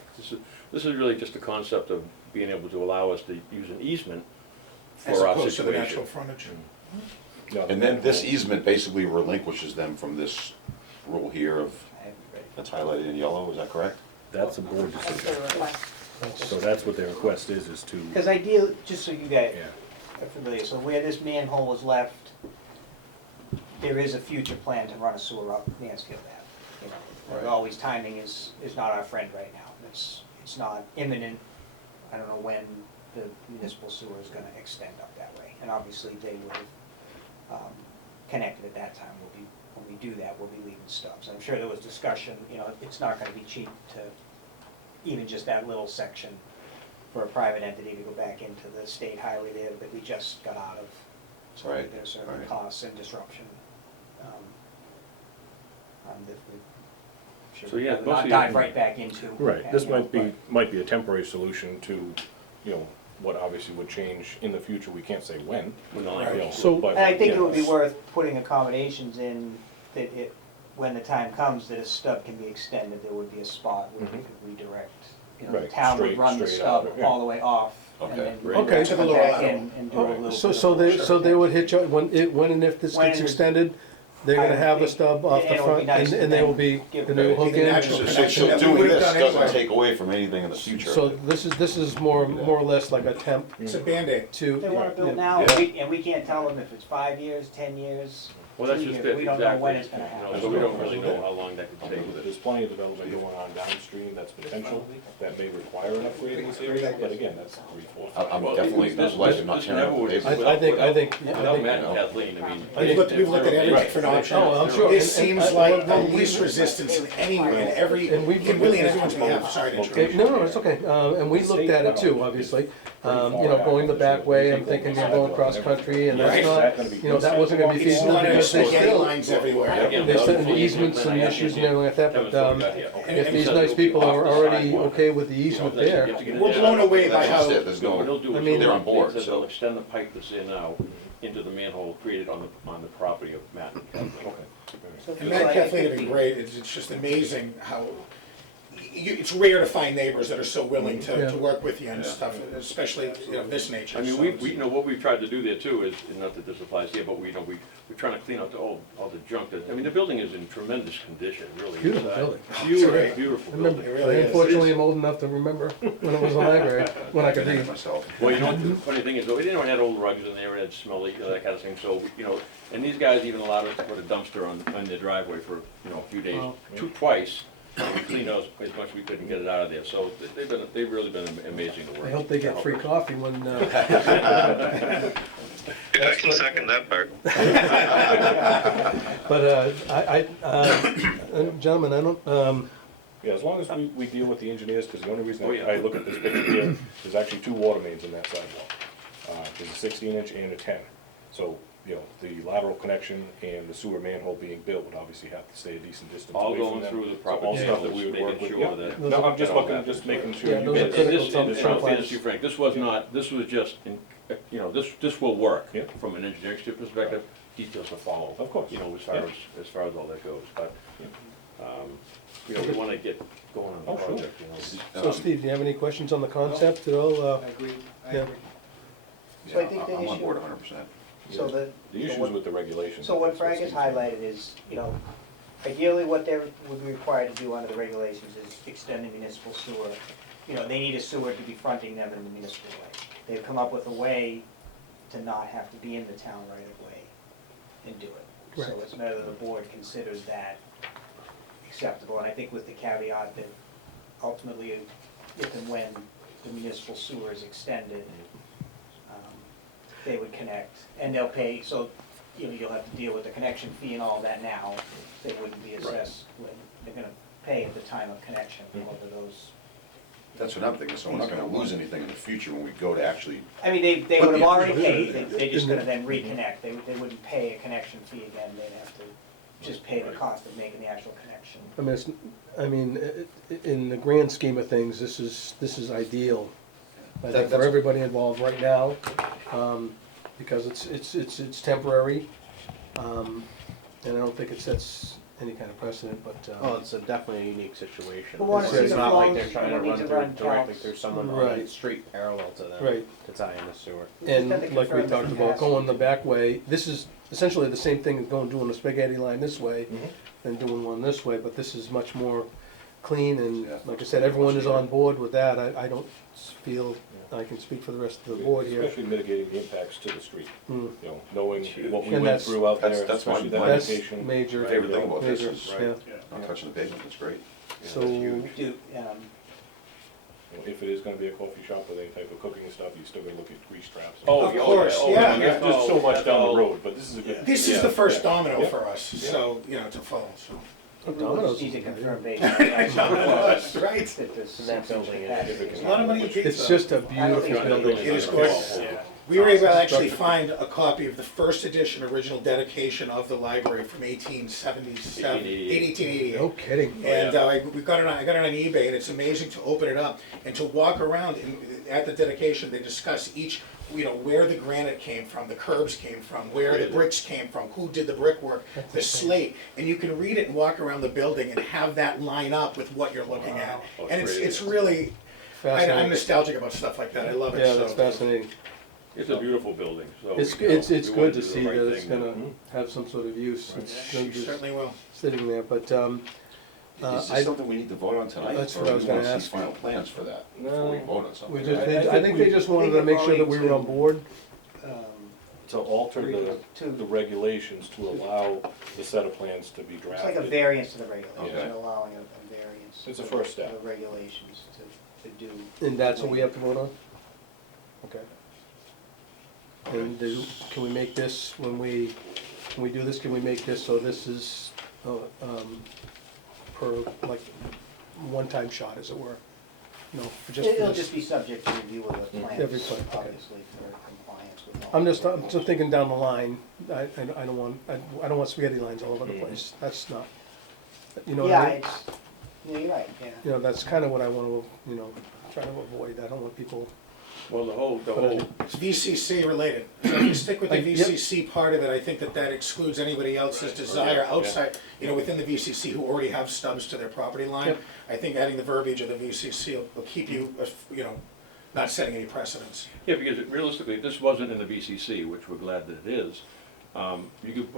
This is really just a concept of being able to allow us to use an easement As for our opposed to the natural situation. frontage. And then this easement basically relinquishes them from this rule here of, I haven't read it. that's highlighted in yellow, is that correct? That's a board That's decision. the request. So that's what their request is to, Because ideally, just so you guys yeah. are familiar, so where this manhole was left, there is a future plan to run a sewer up Mansfield Ave. Like always, timing is not our friend right now. It's not imminent. I don't know when the municipal sewer is gonna extend up that way. And obviously, they would have connected at that time. When we do that, we'll be leaving stubs. I'm sure there was discussion, it's not gonna be cheap to, even just that little section for a private entity to go back into the state highway there that we just got out of. So Right, there's certain right. costs and disruption. That we should So, yeah, not mostly- dive right back into. Right, this you know, might be a temporary solution to, what obviously would change in the future, we can't say when. With the Right. language. So- but, And I think it you know, would be worth putting accommodations in that when the time comes that a stub can be extended, there would be a spot where we Mhm. could redirect. The Right, town would straight- run the straight stub out, yeah. all the way off and Okay. then Right. Okay. To the come lower back lateral. in and do a little bit so of- they would hitch, when and if this When gets it is- extended, they're gonna have a think- stub off and the it would be front, nice and to they will then be, give and they will the hook in? natural So connection that we doing would've this done doesn't anyway. take away from anything in the future. So this is more or less like a temp It's a Band-Aid. to. They wanna yeah, build now, Yeah. and we can't tell them if it's 5 years, 10 years. Well, that's 2 just years. it, We don't know when it's exactly. gonna You know, happen. so we don't really know how long that could take. There's plenty of development going on downstream that's potential, that may require an upgrade in this area, but again, that's 3, 4, 5. I'm Well, definitely, this- there's life this- not this tearing never up the would- pavement. I think, Without Matt and Kathleen, I mean. We've looked at every Right. different option. Oh, I'm sure. This And- seems and- like the well, least resistance in anywhere, in every, And we- really in everyone's behalf, sorry to Okay, interrupt. no, it's okay, and we looked at it too, obviously. You know, going the back way, I'm thinking of going cross country, and that's not, you know, that wasn't gonna be It's feasible not because they spaghetti still, lines everywhere. they still have easements and issues and everything like that, but, if these nice people are already okay with the easement there, We're blown away by That's how, it, there's What they'll no, do I is mean- they're on board, they'll so. extend the pipe that's there now into the manhole created on the property of Matt and Kathleen. and Matt and Kathleen have been great, it's just amazing how, it's rare to find neighbors that are so willing Yeah. to work with you and Yeah. stuff, especially, you know, this nature. I mean, so we, it's- you know, what we've tried to do there too is, and not that this applies here, but we, you know, we're trying to clean out all the junk that, I mean, the building is in tremendous condition, really. Beautiful inside. building. Beautiful, great. beautiful I remember, building. It really I is. unfortunately am old enough to remember when it was a library, when I could I've been in read. it myself. Well, you know, what the funny thing is, though, we didn't have old rugs in there, it had smelly, you know, that kind of thing, so, you know, and these guys even allowed us to put a dumpster on their driveway for, you know, a few days, Wow. twice. And we cleaned out as much as we could and get it out of there, so they've really been amazing to work. I hope they get free coffee when, Yeah, I can second that part. but, gentlemen, I don't, Yeah, as long as we deal with the engineers, because the only reason Oh, yeah. I look at this picture here, there's actually 2 water mains in that sidewalk. There's a 16-inch and a 10. So, you know, the lateral connection and the sewer manhole being built would obviously have to stay a decent distance All away from going them. through the So proper all stuff that channels, we would making work with, sure yeah. that. No, I'm just that all looking, happens. just making Yeah, sure you those are guys. And critical this, some and I'll be plans. honest with you, Frank, this was not, this was just, you know, this will work. Yeah. From an engineering perspective, details to follow. Of course. You know, as Yeah. far as all that goes, but, you know, we wanna get going on the Oh, sure. project, you know. so Steve, do you have any questions on the concept at all? I agree, I yeah. agree. So I Yeah, think the I'm on issue- board 100%. So the. The so issues what- with the regulations. So what that's Frank has highlighted is, you know, ideally what they would be required to do under the regulations is extend the municipal sewer. You know, they need a sewer to be fronting them in the municipal way. They've come up with a way to not have to be in the town right of way and do it. So Right. it's a matter that the board considers that acceptable, and I think with the caveat that ultimately, if and when the municipal sewer is extended, they would connect, and they'll pay, so, you know, you'll have to deal with the connection fee and all that now. They wouldn't be assessed when, they're gonna pay at the time of connection, whether those. That's what I'm thinking, so we're not gonna lose anything in the future when we go to actually, I mean, they But would have the- already paid, they just gonna then reconnect, they wouldn't pay a connection fee again, they'd have to just pay the cost of making the actual connection. I mean, in the grand scheme of things, this is ideal. I think for That's- everybody involved right now, because it's temporary, and I don't think it sets any kind of precedent, but, Well, it's definitely a unique situation. Who wanna see It's the not like flows, they're trying we to need run to through run directly calcs. through someone on Right. the street parallel to them. Right. To tie in the sewer. We just and have to like we confirm talked the about, capacity. going the back way, this is essentially the same thing as doing a spaghetti line this way and doing one this way, but this is much more clean, and Yeah. like I said, everyone is on board with that. I don't feel I can speak for the rest of the board here. Especially mitigating the impacts to the street, Hmm. you know, knowing what we And went that's- through out there, that's my- especially that That's location. major. my favorite thing about this Major, is yeah. not touching the pavement, that's great. So, Do, You know, if it is gonna be a coffee shop with any type of cooking and stuff, you still gotta look at grease traps. Of course, yeah. There's so much down the road, but this is a good. This is Yeah. the first domino Yeah. for us, so, you know, to follow, so. Domino's Need to is good, confirm yeah. they. That's right. That this. And that building is- A lot of money in pizza. It's just a I don't beautiful think building. It is gorgeous. We were able to actually find a copy of the first edition original dedication of the library from 1877, 1888. No kidding. And I got it on eBay, and it's amazing to open it up and to walk around. And at the dedication, they discuss each, you know, where the granite came from, the curbs came from, where the bricks came from, who did the brickwork, the slate, and you can read it and walk around the building and have that line up with what you're looking at. Oh, And great. it's really, I'm Fascinating. nostalgic about stuff like that. I love it. Yeah, so. that's fascinating. It's a beautiful building, so. It's you know, it's we wanna good do to the see right that it's thing. gonna have some sort of use. It's You just certainly will. sitting there, but, Is I- this something we need to vote on tonight? That's what I was Or gonna do we ask. want to see final plans for that before we vote on something? we just, I think they just wanted to make sure that we were on board. to alter the regulations to allow the set of plans to be It's drafted. like a variance to the regulations, Okay. allowing a variance. It's a to first step. The regulations to do. And that's what we have to vote on? Okay. And can we make this, when we do this, can we make this so this is, per, like, one-time shot, as it were? No, just for It'll this. just be subject to review of the plans, Every plan, okay. obviously, for compliance with all. I'm just thinking down the line, I don't want spaghetti lines all over the place, that's not, you know what I mean? Yeah, you're right, yeah. You know, that's kind of what I want to, try to avoid, I don't want people, Well, the whole, It's VCC related. So if you stick with the Yep. VCC part of it, I think that excludes anybody else's desire outside, within the VCC who already have stubs to their property line. Yep. I think adding the verbiage of the VCC will keep you, not setting any precedents. yeah, because realistically, if this wasn't in the VCC, which we're glad that it is, you could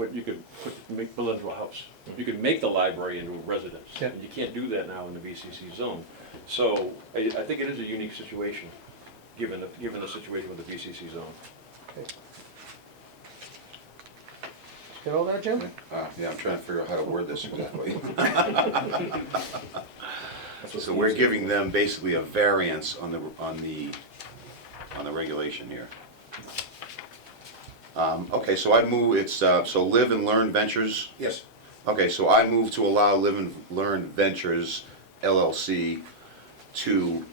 build into a house. You could make the library into a residence. Yeah. And you can't do that now in the VCC zone. So I think it is a unique situation, given the situation with the VCC zone. get all that, Jim? Yeah, I'm trying to figure out how to word this exactly. That's what So we're giving them basically a variance on the regulation here. Okay, so I move, it's, so Live and Learn Ventures. Yes. Okay, so I move to allow Live and Learn Ventures LLC to,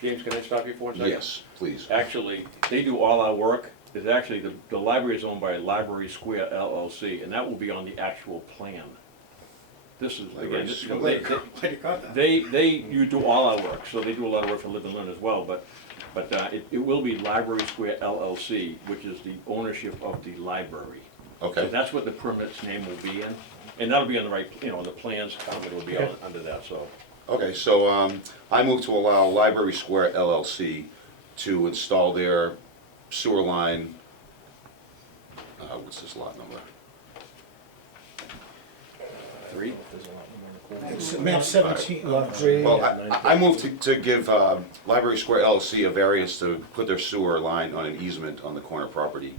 James, can I stop you for a second? yes, please. Actually, they do all our work. It's actually, the library is owned by Library Square LLC, and that will be on the actual plan. This is, again, this, I'm glad you caught that. you do all our work, so they do a lot of work for Live and Learn as well, but it will be Library Square LLC, which is the ownership of the library. So Okay, that's what the permit's name will be in, and that'll be on the right, the plans, it will be under that, so. okay, so I move to allow Library Square LLC to install their sewer line, what's this lot number? 3? It's map 17. Lot 3, Well, I move to give Library Square LLC a variance to put their sewer line on an easement on the corner property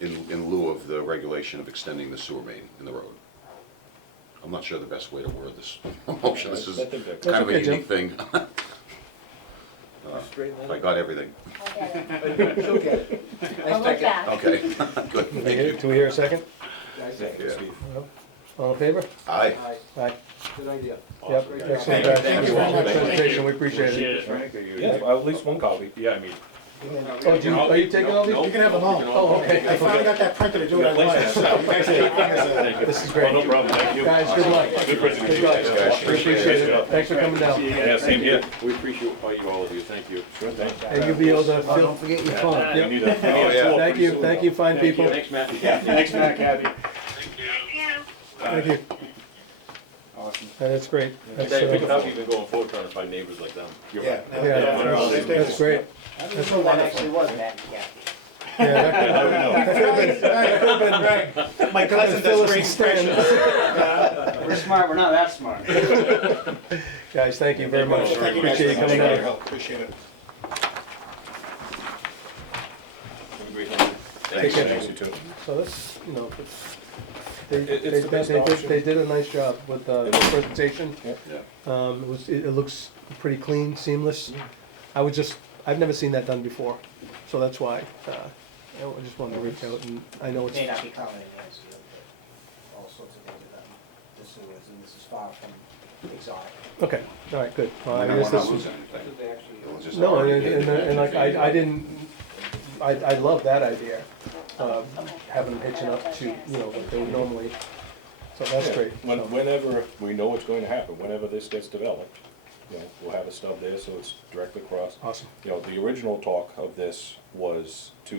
in lieu of the regulation of extending the sewer main in the road. I'm not sure the best way to word this motion. This is I think that- kind of a okay, Jim. unique thing. I got everything. I'll look back. Okay, good, thank you. do we hear a second? Yeah. Steve. All in favor? Aye. Aye. Good idea. Yep, excellent, guys. Thank you very much. Presentation, we appreciate it. Frank, are you? Yeah, at least one copy. Yeah, I mean. Are you taking all these? You can have them all. Oh, okay. I finally got that printer to do it online, so you guys take one as a. This is great. No problem, thank you. Guys, good luck. Good presentation. Good luck. Thanks, guys. We appreciate it. Thanks for coming down. Yeah, same here. We appreciate all of you, thank you. Sure thing. And you'll be able to fill. Don't forget your phone. We Yep. need a Oh, yeah. Thank you, fine people. Thanks, Matt. Thanks, Matt, Kathy. Thank you. Awesome. That's great. That's, Pick it up even going forward, trying to find neighbors like them. You're Yeah. right. yeah, that's great. I didn't know that actually was Matt and Kathy. Yeah, Right. My cousin Phyllis does great and impressions. We're smart, we're not that smart. guys, thank you very much. Thank you guys Appreciate you for coming your down. help, appreciate it. Take care. Thanks, you too. So this, It's the best option. they did a nice job with the presentation. Yeah. It looks pretty clean, seamless. I've never seen that done before, so that's why, I just wanted to reach out, and I know It may it's, not be common in Mansfield, but all sorts of things are done, the sewers, and this is far from exotic. okay, all right, good. Well, I I don't guess wanna this lose was, anything. It was just no, already and good. like, I didn't, I love that idea, having them hitching up to, what they would normally, so that's Yeah, great. So, Whenever we know what's going to happen, whenever this gets developed, we'll have a stub there, so it's directly across. Awesome. The original talk of this was to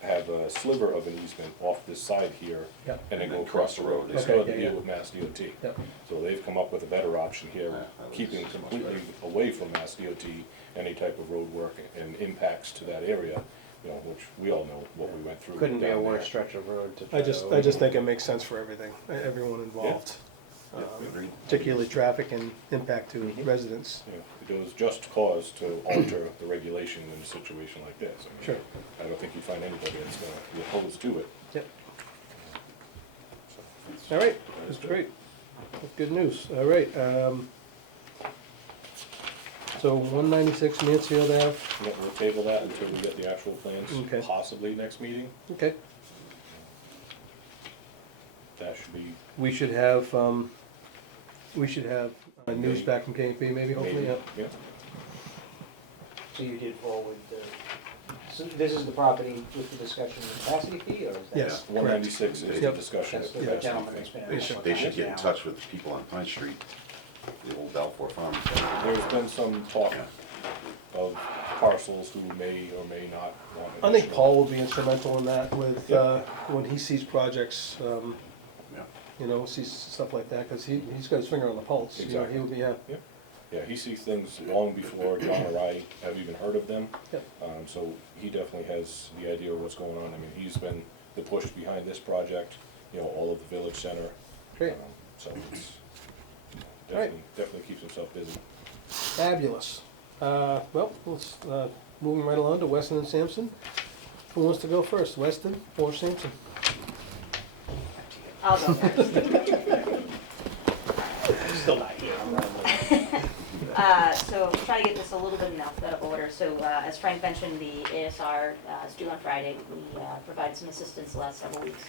have a sliver of an easement off this side here, Yeah. and then go across the road. They Okay, still have to yeah, deal yeah. with Mass DOT. Yeah. So they've come up with a better option here, Yeah, that was keeping much completely better. away from Mass DOT any type of road work and impacts to that area, which we all know what we went through. Couldn't be a down worse there. stretch of road to. I just think it makes sense for everyone involved. Agreed. particularly traffic and impact to Mhm. residents. Yeah, there was just cause to alter the regulation in a situation like this. I mean, Sure. I don't think you'd find anybody that's gonna be opposed to it. Yep. So that's- All right, that is that's great. That's good news. All right. So 196 Mansfield Ave. Yeah, we'll table that until we get the actual plans, Okay. possibly next meeting. Okay. That should be, We should have news back from KMP maybe, hopefully, maybe, yeah. yeah. So you did forward so this is the property with the discussion of capacity fee, or is that? Yes. 196 is the Yep. discussion That's of the capacity gentleman fee. that's been. They should get in touch with the people on Pine Street, the old Balfour Farm. There's been some talk Yeah. of parcels who may or may not want I think additional- Paul will be instrumental in that with, Yep. when he sees projects, Yeah. you know, sees stuff like that, because he's got his finger on the pulse. You know, Exactly. he'll be, yeah. Yeah, he sees things long before John or I have even heard of them. Yep. So he definitely has the idea of what's going on. I mean, he's been the push behind this project, you know, all of the village center. Great. So it's, All right. definitely keeps himself busy. Fabulous. Well, let's, moving right along to Weston and Sampson. Who wants to go first, Weston or Sampson? I'll go first. Still not here, I'm running late. So try to get this a little bit in alphabetical order. So as Frank mentioned, the ASR is due on Friday. We provided some assistance the last several weeks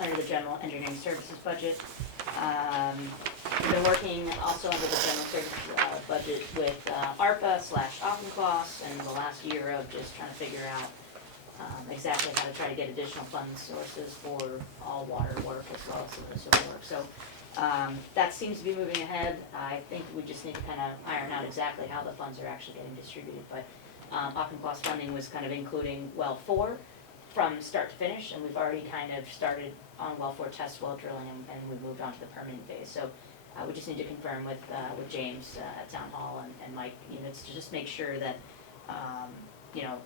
under the general engineering services budget. We've been working also under the general services budget with ARPA/Auction costs and the last year of just trying to figure out exactly how to try to get additional fund sources for all water work as well as some of the sewer work. So that seems to be moving ahead. I think we just need to kind of iron out exactly how the funds are actually getting distributed. But Auction cost funding was kind of including well 4 from start to finish, and we've already kind of started on well 4 test well drilling, and we moved on to the permitting phase. So we just need to confirm with James at Town Hall and Mike units to just make sure that, you know,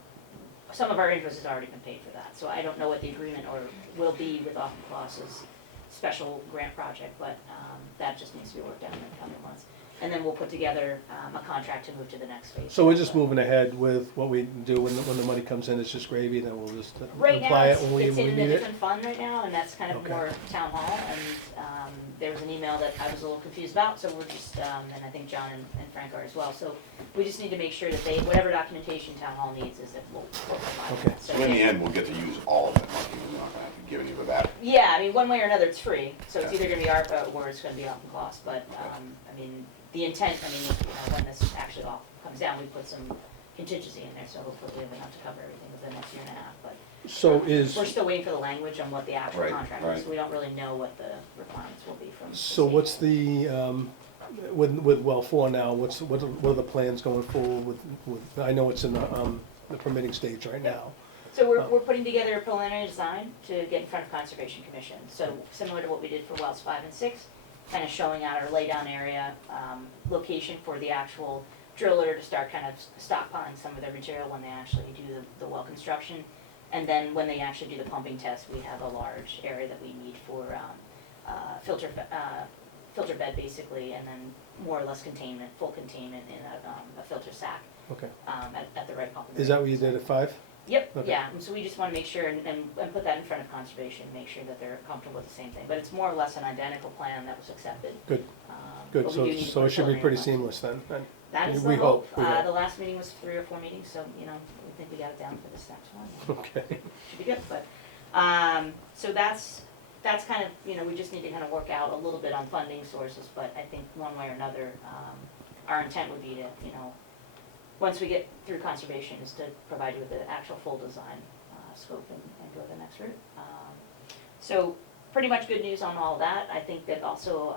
some of our interest has already been paid for that. So I don't know what the agreement or will be with Auction Clause's special grant project, but that just needs to be worked out in the coming months. And then we'll put together a contract to move to the next phase. So we're just moving ahead with what we do when the money comes in, it's just gravy, then we'll just Right now, apply it it's when we in a need it? different fund right now, and that's kind of Okay. more Town Hall, and there was an email that I was a little confused about, so we're just, and I think John and Frank are as well, so we just need to make sure that they, whatever documentation Town Hall needs is that we'll provide Okay. that. So So in the they- end, we'll get to use all of that money, we're not gonna have to give any of it back. Yeah, I mean, one way or another, it's free, so it's Okay. either gonna be ARPA or it's gonna be Auction cost, but, I mean, the intent, I mean, you know, when this actually all comes down, we put some contingency in there, so hopefully we have enough to cover everything within the next year and a half, but So is, we're still waiting for the language on what the actual Right, contract is, right. so we don't really know what the requirements will be from the so state. what's the, with well 4 now, what are the plans going forward with, I know it's in the permitting stage right now. So we're putting together a preliminary design to get in front of Conservation Commission, so similar to what we did for wells 5 and 6, kind of showing out our laydown area, location for the actual driller to start kind of stockpiling some of their material when they actually do the well construction. And then when they actually do the pumping test, we have a large area that we need for filter bed basically, and then more or less containment, full containment in a filter sack Okay. at the right pumping. Is that rate. what you did at 5? Yep, Okay. yeah, and so we just wanna make sure and put that in front of conservation, make sure that they're comfortable with the same thing, but it's more or less an identical plan that was accepted. Good, Um, good, but we so, do need to so put it should be preliminary pretty plans. seamless then. That is we the hope, hope, we hope. the last meeting was 3 or 4 meetings, so, you know, we think we got it down for this next one, Okay, should be good, but, so that's kind of, you know, we just need to kind of work out a little bit on funding sources, but I think one way or another, our intent would be to, you know, once we get through conservation, is to provide you with the actual full design scope and go the next route. So pretty much good news on all that. I think that also,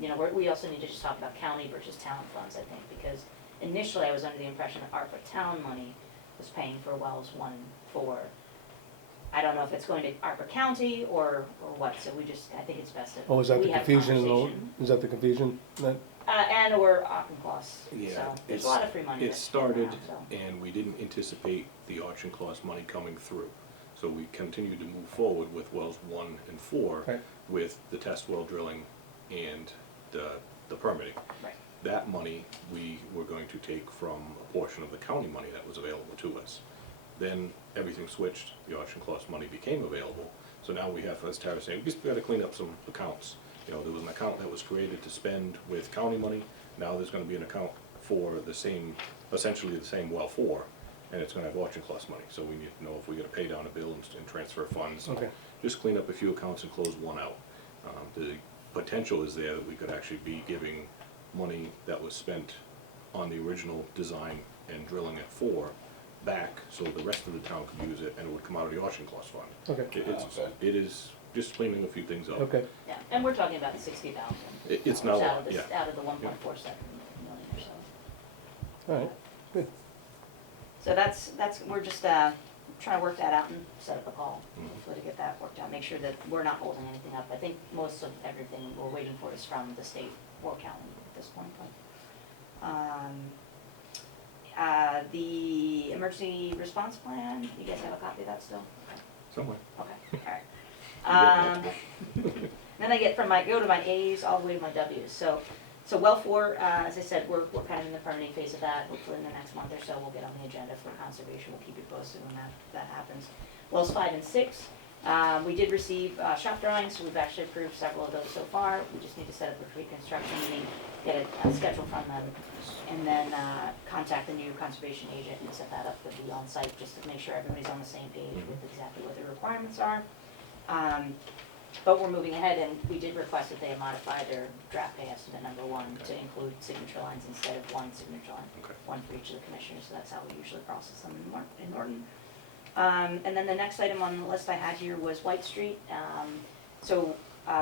you know, we also need to just talk about county versus town funds, I think, because initially I was under the impression that ARPA town money was paying for wells 1 and 4. I don't know if it's going to ARPA county or what, so we just, I think it's best if oh, is that we the have confusion, conversation. is that the confusion, that, And or auction costs, Yeah, so there's it's- a lot of free money It that's started, around, so. and we didn't anticipate the auction cost money coming through. So we continued to move forward with wells 1 and 4 Okay. with the test well drilling and the permitting. Right. That money, we were going to take from a portion of the county money that was available to us. Then everything switched, the auction cost money became available, so now we have, as Tara was saying, we just gotta clean up some accounts. You know, there was an account that was created to spend with county money, now there's gonna be an account for the same, essentially the same well for, and it's gonna have auction cost money, so we need to know if we gotta pay down a bill and transfer funds. Okay. Just clean up a few accounts and close one out. The potential is there that we could actually be giving money that was spent on the original design and drilling it for back, so the rest of the town could use it, and it would come out of the auction cost fund. Okay, It is just cleaning a few things up. okay. Yeah, and we're talking about 60,000. It's not a Out lot, of the, yeah. out of the 1.47 million or so. All right, good. So that's, we're just, trying to work that out and set up a call, Mhm. hopefully to get that worked out, make sure that we're not holding anything up. I think most of everything we're waiting for is from the state or county at this point, but, the emergency response plan, you guys have a copy of that still? Somewhere. Okay, all right. Then I get go to my A's all the way to my W's. So well 4, as I said, we're kind of in the permitting phase of that. Hopefully in the next month or so, we'll get on the agenda for conservation. We'll keep you posted when that happens. Wells 5 and 6, we did receive shop drawings, so we've actually approved several of those so far. We just need to set up a pre-construction meeting, get a schedule from them, and then contact the new conservation agent and set that up with the on-site, just to make sure everybody's on the same page with exactly what the requirements are. But we're moving ahead, and we did request that they modify their draft pay estimate number 1 to include signature lines instead of 1 signature line, Okay. 1 for each of the commissioners, so that's how we usually process them in Norton. And then the next item on the list I had here was White Street. So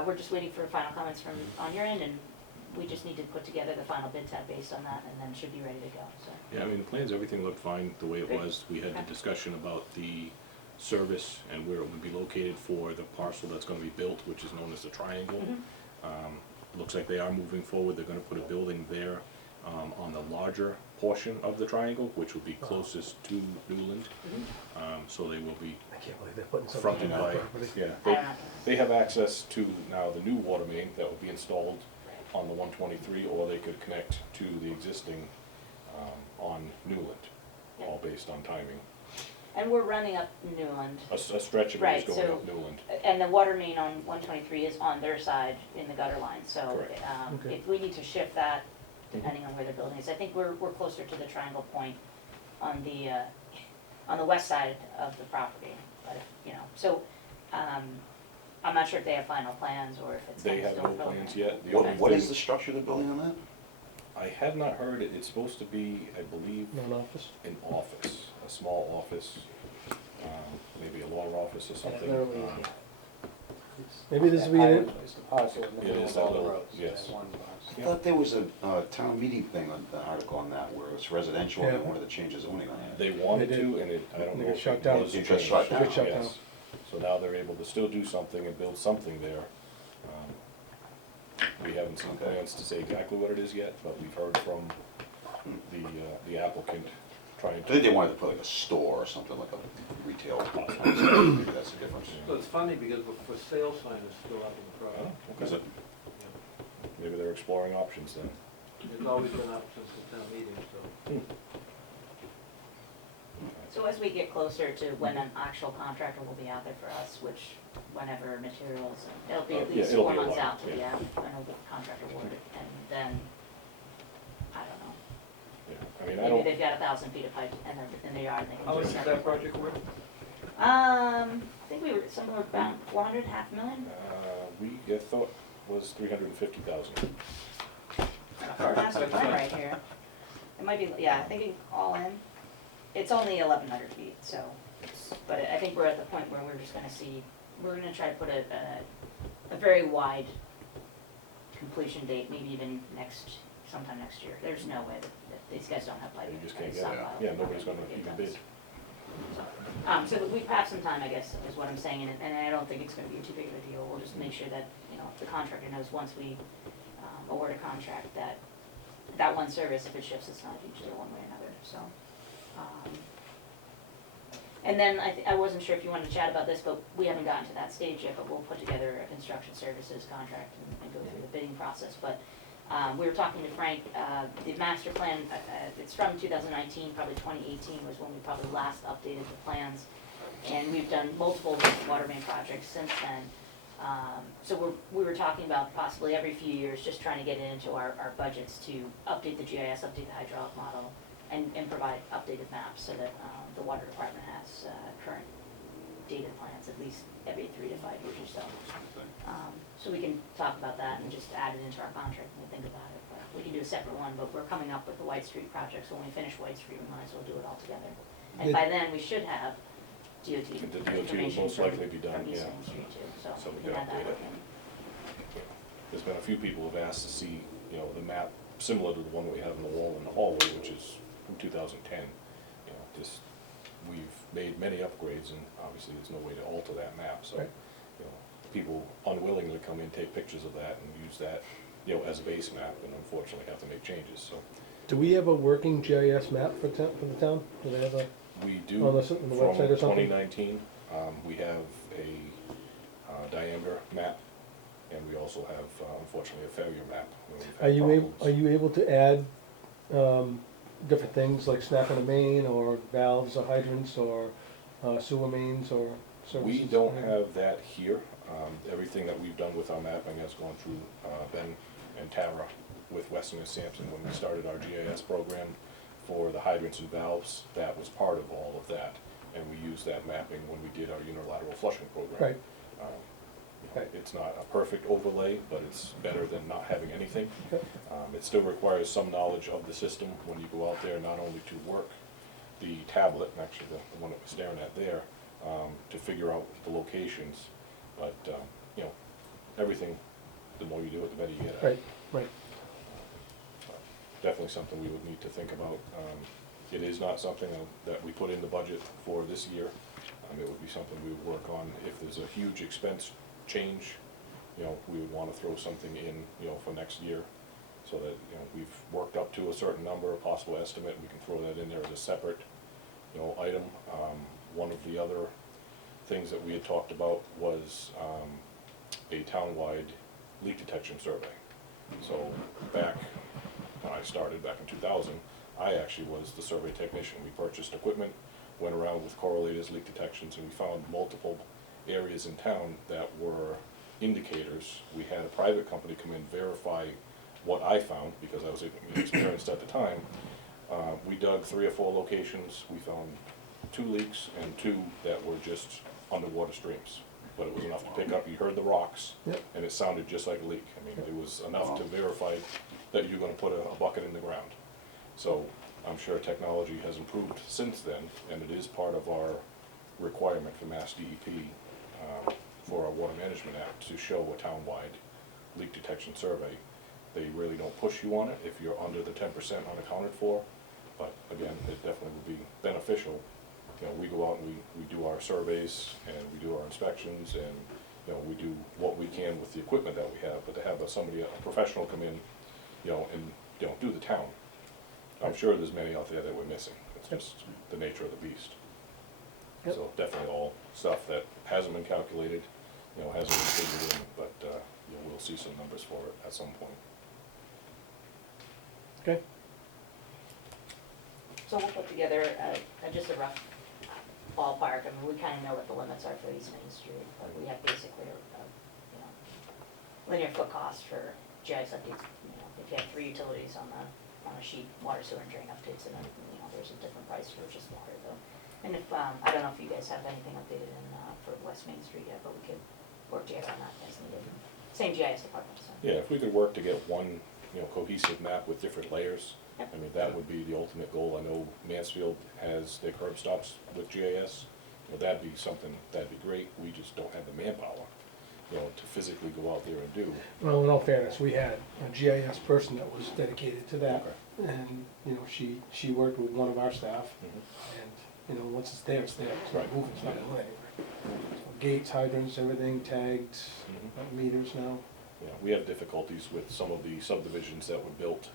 we're just waiting for final comments from on your end, and we just need to put together the final bid tab based on that, and then should be ready to go, so. Yeah, I mean, the plans, everything looked fine the way it Great. was. We had the Okay. discussion about the service and where it would be located for the parcel that's gonna be built, which is known as the triangle. Mhm. Looks like they are moving forward. They're gonna put a building there, on the larger portion of the triangle, which will be closest to Newland. So they will be I can't believe they're putting something fronted on by, that property. yeah. I don't know. They have access to now the new water main that will be installed on the 123, or they could connect to the existing on Newland, all based on timing. And we're running up Newland, A stretch of it is Right, going so- up Newland. and the water main on 123 is on their side in the gutter line, so Correct. Okay. if we need to shift that, depending on where the building is. I think we're closer to the triangle point on the west side of the property, but if, you know, so, I'm not sure if they have final plans or if it's They kind of have still no preliminary. plans yet. The What, only what is thing- the structure of the building on that? I have not heard it. It's supposed to be, I believe, Non-office? an office, a small office, maybe a law office or something. literally, Maybe this will be an, It's the parcel in the It middle is of that all the little- roads. yes. that one box. I thought there was a town meeting thing, on the article on that, where it's residential and they Yeah. wanted to change the zoning on that. They wanted They did. to, and I don't They know got if shut it down. was It just changed. shut It got shut Yes. down. So now they're able to still do something and build something there. We haven't seen Okay. plans to say exactly what it is yet, but we've heard from the applicant trying I think to. they wanted to put like a store or something, like a retail, maybe that's the difference. So it's funny because the for sale sign is still up in the Oh, front. Is okay. it? Maybe they're exploring options then. It's always been up since the town meeting, so. So as we get closer to when an actual contractor will be out there for us, which whenever materials, it'll be at Yeah, least it'll 4 be a months while, out till, yeah. when the contract awarded, and then, I don't know. Yeah, I mean, I Maybe don't, they've got 1,000 feet of pipe in their yard, and they can How much just is start. that project worth? I think we were somewhere about 400, half million. we thought was 350,000. Our master plan right here. It might be, yeah, I think all in, it's only 1,100 feet, so, but I think we're at the point where we're just gonna see, we're gonna try to put a very wide completion date, maybe even sometime next year. There's no way that these guys don't have piping. You just can't It's get it. stockpiled. Yeah, nobody's gonna Get even done. bid. So we have some time, I guess, is what I'm saying, and I don't think it's gonna be too big of a deal. We'll just make sure that, you know, the contractor knows once we award a contract that one service, if it shifts, it's not a huge deal one way or another, so. And then I wasn't sure if you wanted to chat about this, but we haven't gotten to that stage yet, but we'll put together a construction services contract and go through the bidding process. But We were talking to Frank, the master plan, it's from 2019, probably 2018 was when we probably last updated the plans. And we've done multiple water main projects since then. So we were talking about possibly every few years, just trying to get it into our budgets to update the GIS, update the hydraulic model, and provide updated maps so that the water department has current data plans at least every 3 to 5 years or so. So we can talk about that and just add it into our contract when we think about it. But we can do a separate one, but we're coming up with the White Street project, so when we finish White Street, we might as well do it all together. And by then, we should have DOT The DOT will information most likely be done, from East yeah. Main Street too, So so we we can can add that update one it. in. There's been a few people who've asked to see, the map similar to the one we have in the wall in the hallway, which is from 2010. We've made many upgrades, and obviously there's no way to alter that map, so, Right. people unwillingly come in, take pictures of that, and use that, as a base map, and unfortunately have to make changes, so. Do we have a working GIS map for the town? Do they have a, We do, On the from website or something? 2019, we have a diameter map, and we also have, unfortunately, a failure map. where we've had problems. are you able to add, different things like snapping a main, or valves, or hydrants, or sewer mains, or services? We don't have that here. Everything that we've done with our mapping has gone through Ben and Tara with Weston and Sampson. When we started our GIS program for the hydrants and valves, that was part of all of that. And we used that mapping when we did our unilateral flushing program. Right. Right. It's not a perfect overlay, but it's better than not having anything. Yep. It still requires some knowledge of the system when you go out there, not only to work the tablet, actually the one that we're staring at there, to figure out the locations, but, everything, the more you do it, the better you get at it. Right, right. Definitely something we would need to think about. It is not something that we put in the budget for this year. It would be something we would work on. If there's a huge expense change, we would want to throw something in, for next year, so that, we've worked up to a certain number, a possible estimate, we can throw that in there as a separate, item. One of the other things that we had talked about was a townwide leak detection survey. So back when I started, back in 2000, I actually was the survey technician. We purchased equipment, went around with correlators, leak detections, and we found multiple areas in town that were indicators. We had a private company come in, verify what I found, because I was experienced at the time. We dug 3 or 4 locations. We found 2 leaks and 2 that were just underwater streams. But it was enough to pick up, you heard the rocks, Yep. and it sounded just like a leak. I mean, it was enough to verify that you're gonna put a bucket in the ground. So I'm sure technology has improved since then, and it is part of our requirement for Mass DEP, for our Water Management Act, to show a townwide leak detection survey. They really don't push you on it if you're under the 10% unaccounted for, but again, it definitely would be beneficial. We go out and we do our surveys, and we do our inspections, and, we do what we can with the equipment that we have, but to have somebody, a professional come in, and, do the town. I'm sure there's many out there that we're missing. It's just the nature of the beast. Yep. So definitely all stuff that hasn't been calculated, hasn't been figured in, but, we'll see some numbers for it at some point. Okay. So we'll put together just a rough ballpark. I mean, we kind of know what the limits are for East Main Street, but we have basically a linear foot cost for GIS updates. If you have 3 utilities on a sheet, water, sewer, and drain updates, and then, there's a different price for just water though. And if, I don't know if you guys have anything updated in, for West Main Street yet, but we could work together on that as needed. Same GIS department, so. Yeah, if we could work to get one, cohesive map with different layers, Yep. I mean, that would be the ultimate goal. I know Mansfield has their curb stops with GIS. That'd be something, that'd be great. We just don't have the manpower, to physically go out there and do. Well, in all fairness, we had a GIS person that was dedicated to that. Okay. And, she worked with one of our staff, and, once it's there, it's there. It's not Right. moving, it's not going anywhere. So gates, hydrants, everything tagged, meters now. We have difficulties with some of the subdivisions that were built,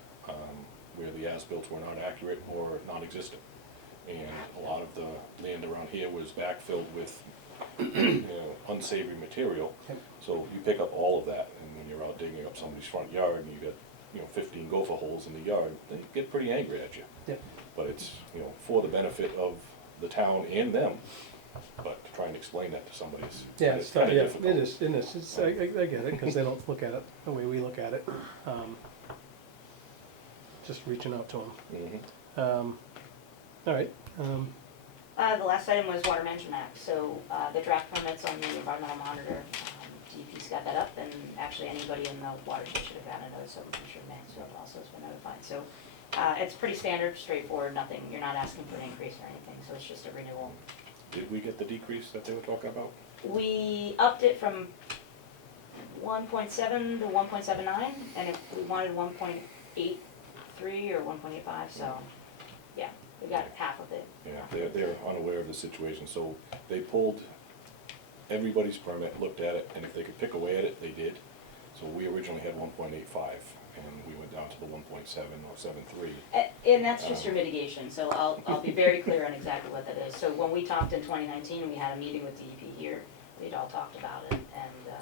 where the as-built were not accurate or non-existent. And a lot of the land around here was backfilled with, unsavory material. Yep. So you pick up all of that, and when you're out digging up somebody's front yard and you got, 15 gopher holes in the yard, they get pretty angry at you. Yeah. But it's, for the benefit of the town and them, but to try and explain that to somebody is Yeah, it's tough, kinda yeah, difficult. it is, it's, I get it, because they don't look at it the way we look at it. Just reaching out to them. Mhm. All right, The last item was Water Management Act, so the draft permits on the environmental monitor, DEP's got that up, and actually anybody in the watershed should have gotten a notice, so I'm sure Mansfield also has been notified. So it's pretty standard, straightforward, nothing, you're not asking for an increase or anything, so it's just a renewal. Did we get the decrease that they were talking about? We upped it from 1.7 to 1.79, and if we wanted 1.83 or 1.85, so, yeah, we got half of it. Yeah, they're unaware of the situation, so they pulled everybody's permit, looked at it, and if they could pick away at it, they did. So we originally had 1.85, and we went down to the 1.7 or 7.3. And that's just your mitigation, so I'll be very clear on exactly what that is. So when we talked in 2019, we had a meeting with DEP here, we'd all talked about it, and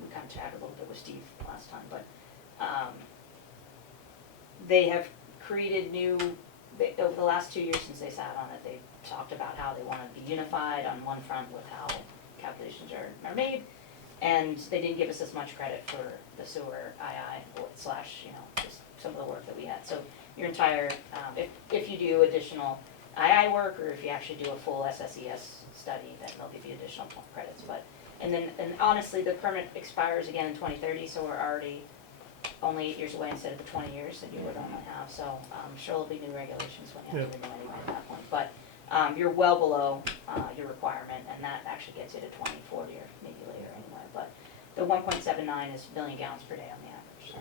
we kind of chatted a little bit with Steve last time, but they have created over the last 2 years since they sat on it, they talked about how they want to be unified on one front with how calculations are made, and they didn't give us as much credit for the sewer II slash, just some of the work that we had. So your entire, if you do additional II work, or if you actually do a full SSES study, then they'll give you additional credits. And honestly, the permit expires again in 2030, so we're already only 8 years away instead of the 20 years that you would normally have. So I'm sure there'll be new regulations when you have to renew anyway at that point. But you're well below your requirement, and that actually gets you to 2040 or maybe later anyway. But the 1.79 is million gallons per day on the average. So.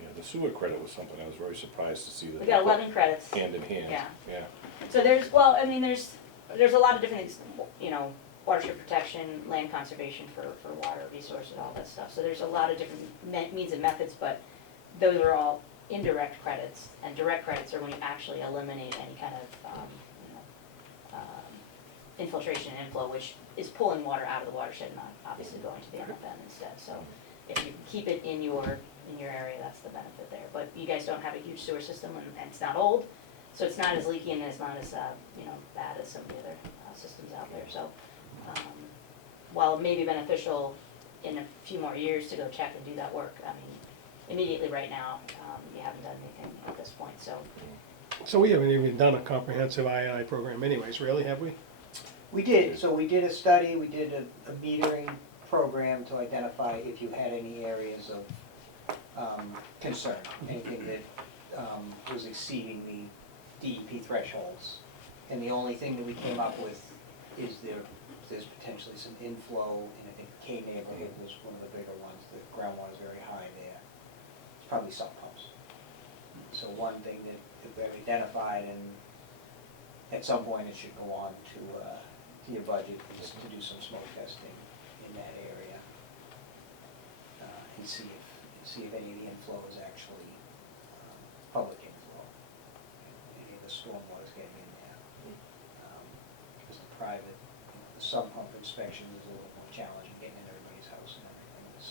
Yeah, the sewer credit was something I was very surprised to see that. We got 11 credits. Hand in hand. Yeah. So there's a lot of different things, watershed protection, land conservation for water resources, all that stuff. So there's a lot of different means and methods, but those are all indirect credits, and direct credits are when you actually eliminate any kind of infiltration and inflow, which is pulling water out of the watershed, not obviously going to the MFN instead. So if you keep it in your area, that's the benefit there. But you guys don't have a huge sewer system, and it's not old, so it's not as leaky and it's not as bad as some of the other systems out there. So while it may be beneficial in a few more years to go check and do that work, I mean, immediately right now, you haven't done anything at this point. so we haven't even done a comprehensive II program anyways, really, have we? We did, so we did a study, we did a metering program to identify if you had any areas of concern, anything that was exceeding the DEP thresholds. And the only thing that we came up with is there's potentially some inflow, and I think K neighborhood was one of the bigger ones, the groundwater is very high there. It's probably sump pumps. So one thing that we identified, and at some point it should go on to your budget, is to do some smoke testing in that area, and see if any of the inflow is actually public inflow, any of the stormwater is getting in there. Because the private, the sump pump inspection is a little more challenging, getting in everybody's house and everything is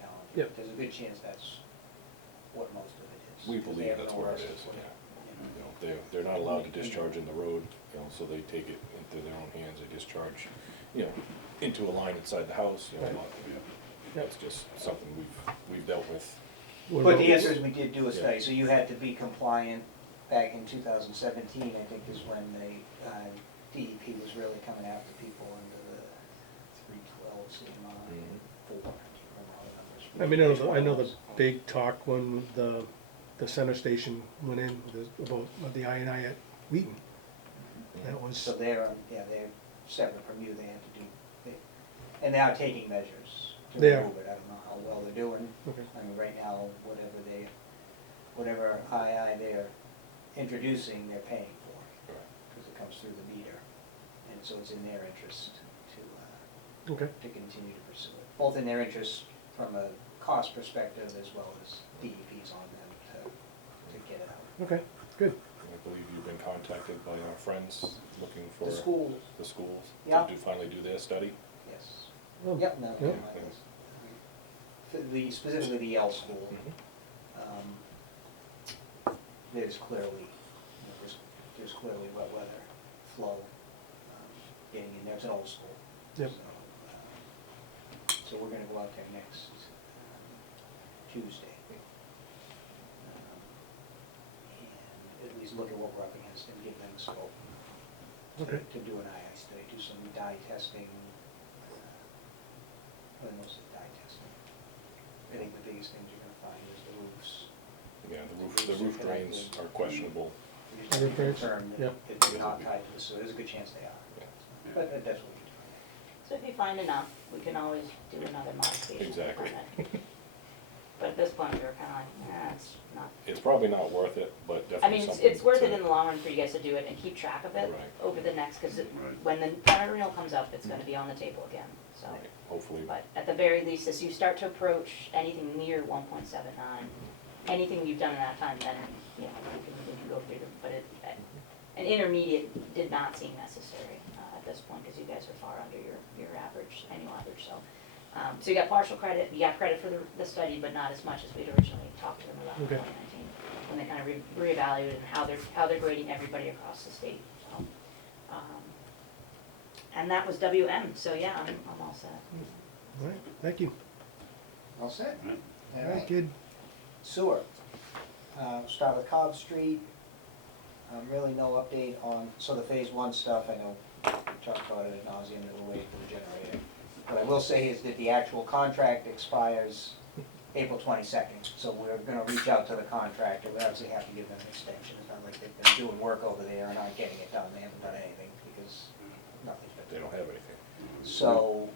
challenging. Yep. There's a good chance that's what most of it is. We 'cause believe they have that's nowhere what it else is, to put it. They're not allowed to discharge in the road, so they take it into their own hands, they discharge, into a line inside the house, Right. That's just something we've dealt with. What But about the this? answer is we did do a study, so you had to be compliant back in 2017, I think is when DEP was really coming after people under the 312 CMI and 4, I can't remember all the numbers. I know the big talk when the center station went in about the I&I at Wheaton. That was, So they're separate from you, they have to do, and they are taking measures to They are. remove it, I don't know how well they're doing. okay, I mean, right now, whatever II they're introducing, they're paying for, because it comes through the meter. And so it's in their interest okay, to continue to pursue it, both in their interest from a cost perspective as well as DEP's on them to get it out. okay, good. I believe you've been contacted by our friends looking for The schools, the schools Yeah. to finally do their study. yes. Oh, Yep, no, yeah. specifically the Yale School. Mhm. there's clearly, there's clearly wet weather flow getting in there. It's an old school. Yep. So we're gonna go out there next Tuesday. And at least look at what we're up against and give them a scope. Okay. To do an II study, do some dye testing, mostly dye testing. I think the biggest things you're gonna find is the roofs. Yeah, the roof drains are questionable. You just have to Roof drains? confirm Yeah. that they're not tied to the sewer. There's a good chance they are. Yeah. But that's what we do. So if you find enough, we can always do another modification. Exactly. But at this point, we were kinda like, it's not. It's probably not worth it, but I definitely mean, something. it's worth it to- in the long run for you guys to do it and keep track of it Right. over the next, cause Right. when the primary renewal comes up, it's gonna be on the table again, so. Right, hopefully. But at the very least, as you start to approach anything near 1.79, anything you've done in that time, then, you know, we can go through them. But an intermediate did not seem necessary at this point, because you guys are far under your average, annual average, so. So you got partial credit, you got credit for the study, but not as much as we'd originally talked to them about in Okay. 2019, when they kind of reevaluated and how they're grading everybody across the state, so. And that was WM, so yeah, I'm all set. All right, thank you. All set? Right. All right. Good. Sewer. Start with Cobb Street. Really no update on, so the phase one stuff, I know we talked about it ad nauseam, and we're waiting for the generator. What I will say is that the actual contract expires April 22nd, so we're gonna reach out to the contractor. We obviously have to give them an extension. It's not like they've been doing work over there and aren't getting it done. They haven't done anything because nothing's been They done. don't have anything. So,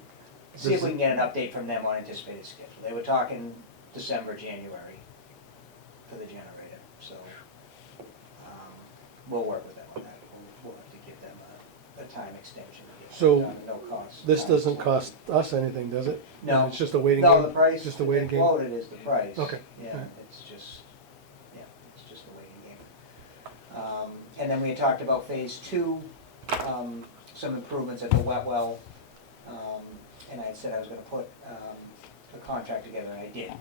see if we can get an update from them on anticipated schedule. They were talking December, January for the generator, so we'll work with them on that. We'll have to give them a time extension. to get So, it done, no cost. This doesn't cost us anything, does it? No. It's just a waiting game? No, the price, Just a waiting they game? quoted is the price. Okay. Yeah, Alright. it's just a waiting game. And then we had talked about phase two, some improvements at the wet well. And I had said I was gonna put a contract together, and I did. And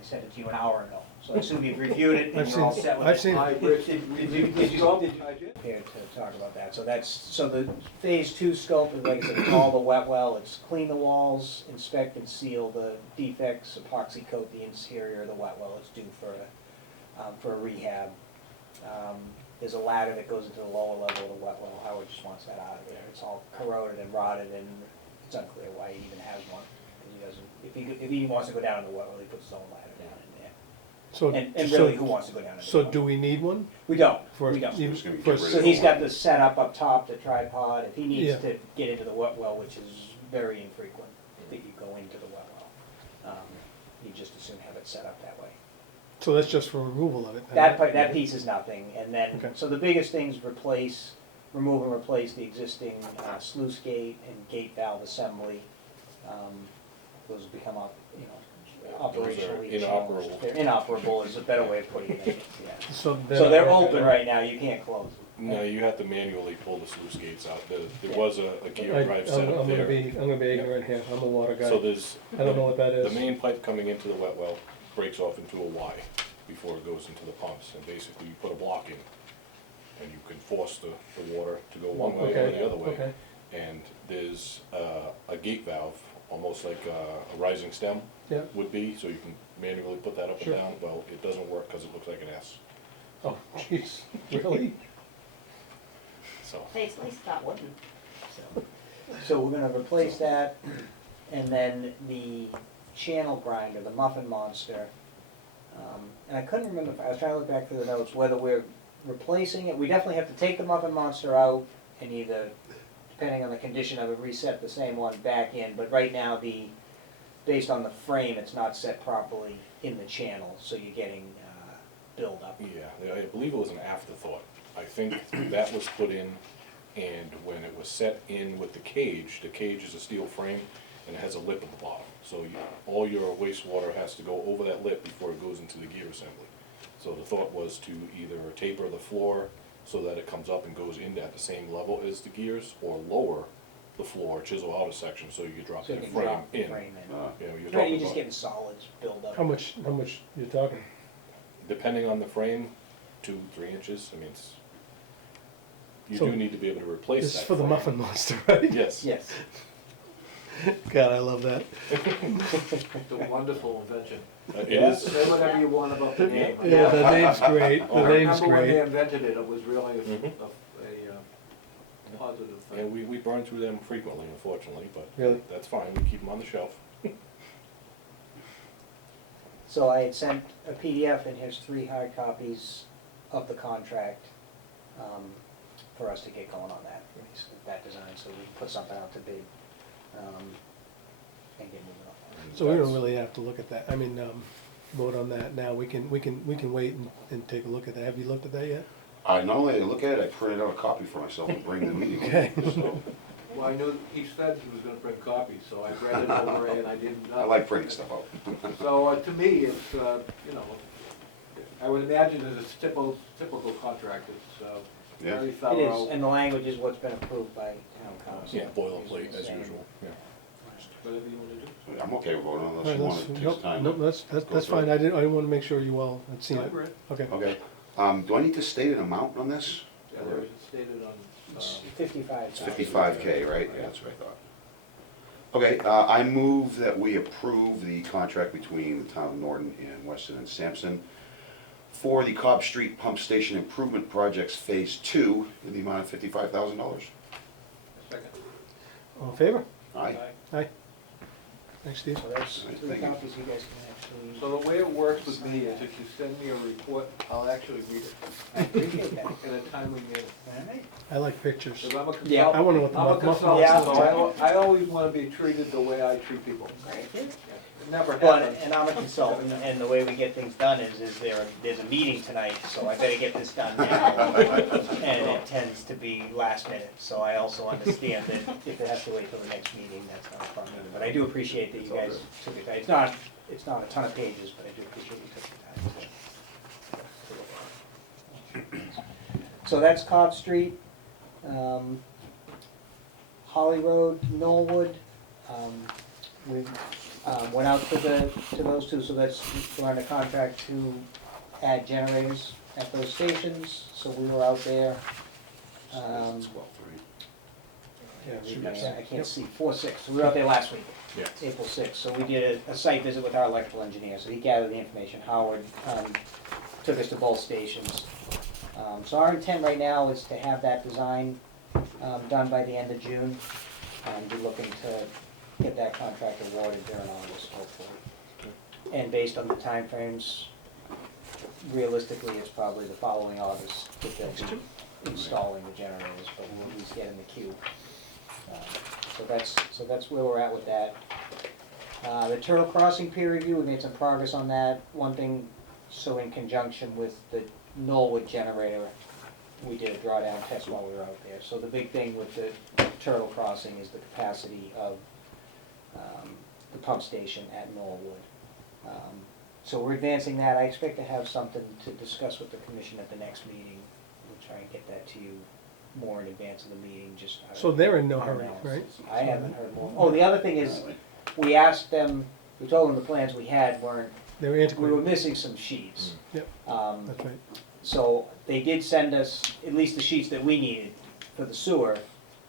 I sent it to you an hour ago, so I assume you've reviewed it and I've you're all seen- set with it. I've seen it. Did you prepared to talk about that? So so the phase two scope is, like I said, it's all the wet well, it's clean the walls, inspect and seal the defects, epoxy coat the interior of the wet well. It's due for a rehab. There's a ladder that goes into the lower level of the wet well. Howard just wants that out of there. It's all corroded and rotted, and it's unclear why he even has one. He doesn't, if he wants to go down in the wet well, he puts his own ladder down in there. So, And really, who wants to go down in the so wet well? do we need one? We don't, For we don't. even- Just gonna for- get rid So of he's the got one. the setup up top, the tripod, if he needs Yeah. to get into the wet well, which is very infrequent, that you go into the wet well. You just as soon have it set up that way. So that's just for removal of it? then? That piece is nothing, and then, Okay. so the biggest things remove and replace the existing sluice gate and gate valve assembly. Those have become, operationally challenged. inoperable. They're inoperable is a better way of putting it, yeah. So So they're open right now, you can't close them. No, you have to manually pull the sluice gates out. There Yeah. was a gear drive set up I'm gonna there. be ignorant here, I'm a water guy. So there's. I don't know what that is. The main pipe coming into the wet well breaks off into a Y before it goes into the pumps. And basically you put a block in and you can force the water to go one way or Okay, the other way. okay. And there's a gate valve, almost like a rising stem Yeah. would be, so you can manually put that up Sure. and down. Well, it doesn't work because it looks like an S, Oh, jeez, really? so. Hey, it's at least not wooden. So we're gonna replace that, and then the channel grinder, the Muffin Monster. And I couldn't remember, I was trying to look back through the notes, whether we're replacing it. We definitely have to take the Muffin Monster out and either, depending on the condition of it, reset the same one back in. But right now, based on the frame, it's not set properly in the channel, so you're getting buildup. Yeah, I believe it was an afterthought. I think that was put in, and when it was set in with the cage is a steel frame, and it has a lip at the bottom. So all your wastewater has to go over that lip before it goes into the gear assembly. So the thought was to either taper the floor so that it comes up and goes in at the same level as the gears, or lower the floor, chisel out a section so you could drop So you that can frame drop the in. frame in. You know, you're Right, you're talking just about, getting solids buildup. How much you talking? depending on the frame, 2, 3 inches, I mean, you So do need to be able to replace that. This is for the frame. Muffin Monster, right? Yes. Yes. God, I love that. It's a wonderful invention. It Yeah. is. Say whatever you want about the name. Yeah, the name's great, I the name's remember when they great. invented it, it was really a Mhm. positive And thing. we burn through them frequently, unfortunately, but Really? that's fine, we keep them on the shelf. So I had sent a PDF and here's 3 hard copies of the contract, for us to get going on that design, so we put something out to bid, and get moving on. So we don't really have to look at that, I mean, vote on that now, we can wait and take a look at that. Have you looked at that yet? I not only look at it, I printed out a copy for myself and bring to the meeting. Okay. So, Well, I knew, he said he was gonna bring copies, so I read it over and I didn't. I like printing stuff out. So, to me, it's, I would imagine it's a typical contract, it's, Yeah. very It thorough. is, and the language is what's been approved by town council. Yeah, boilerplate as usual, yeah. Whatever you wanna do. I'm okay with voting unless All you right, want to take nope, time. nope, that's go through fine, it. I didn't wanna make sure you all had seen it. I've read. Okay. Okay. Do I need to state an amount on this? Yeah, there was stated on, It's 55. It's 55K, right? Yeah, that's what I thought. Okay, I move that we approve the contract between the town of Norton and Weston and Sampson for the Cobb Street Pump Station Improvement Projects Phase 2 in the amount of $55,000. second. All in favor? Aye. Aye. Thanks, Steve. So that's Right, 3 thank you. copies you guys can actually. So the way it works with me is if you send me a report, I'll actually read it I appreciate that. in a timely manner. All right. I like pictures. Because I'm a consultant. Yeah. I wonder what the I'm a muffin consultant, Yeah. so I always want to be treated the way I treat people. Right. It never But, happens. and I'm a consultant, and the way we get things done is there's a meeting tonight, so I better get this done now. And it tends to be last minute, so I also understand that if it has to wait till the next meeting, that's not a problem. But I do appreciate that you guys took it, it's not a ton of pages, but I do appreciate you took the time to look at it. So that's Cobb Street, Holly Road, Knollwood, we went out to those 2, so we're under contract to add generators at those stations, so we were out there. It's 12, I can't see, 4/6, so we were out there last week, Yeah. April 6th, so we did a site visit with our electrical engineer, so he gathered the information. Howard took us to both stations. So our intent right now is to have that design done by the end of June, and be looking to get that contract awarded during August, hopefully. And based on the timeframes, realistically, it's probably the following August that they'll be installing the generators, but we'll at least get in the queue. So that's where we're at with that. The Turtle Crossing peer review, we made some progress on that. One thing, so in conjunction with the Knollwood generator, we did a drawdown test while we were out there. So the big thing with the Turtle Crossing is the capacity of the pump station at Knollwood. So we're advancing that. I expect to have something to discuss with the commission at the next meeting. We'll try and get that to you more in advance of the meeting, just. So they're in no our hurry, right? analysis. I haven't heard more. Oh, the other thing is, we asked them, we told them the plans we had weren't, They were we were antiquated, missing some sheets. Yep. That's right. So they did send us at least the sheets that we needed for the sewer,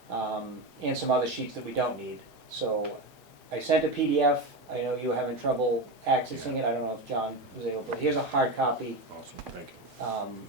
and some other sheets that we don't need. So I sent a PDF. I know you were having trouble accessing it. I don't know if John was able, but here's a hard copy. Awesome, thank you.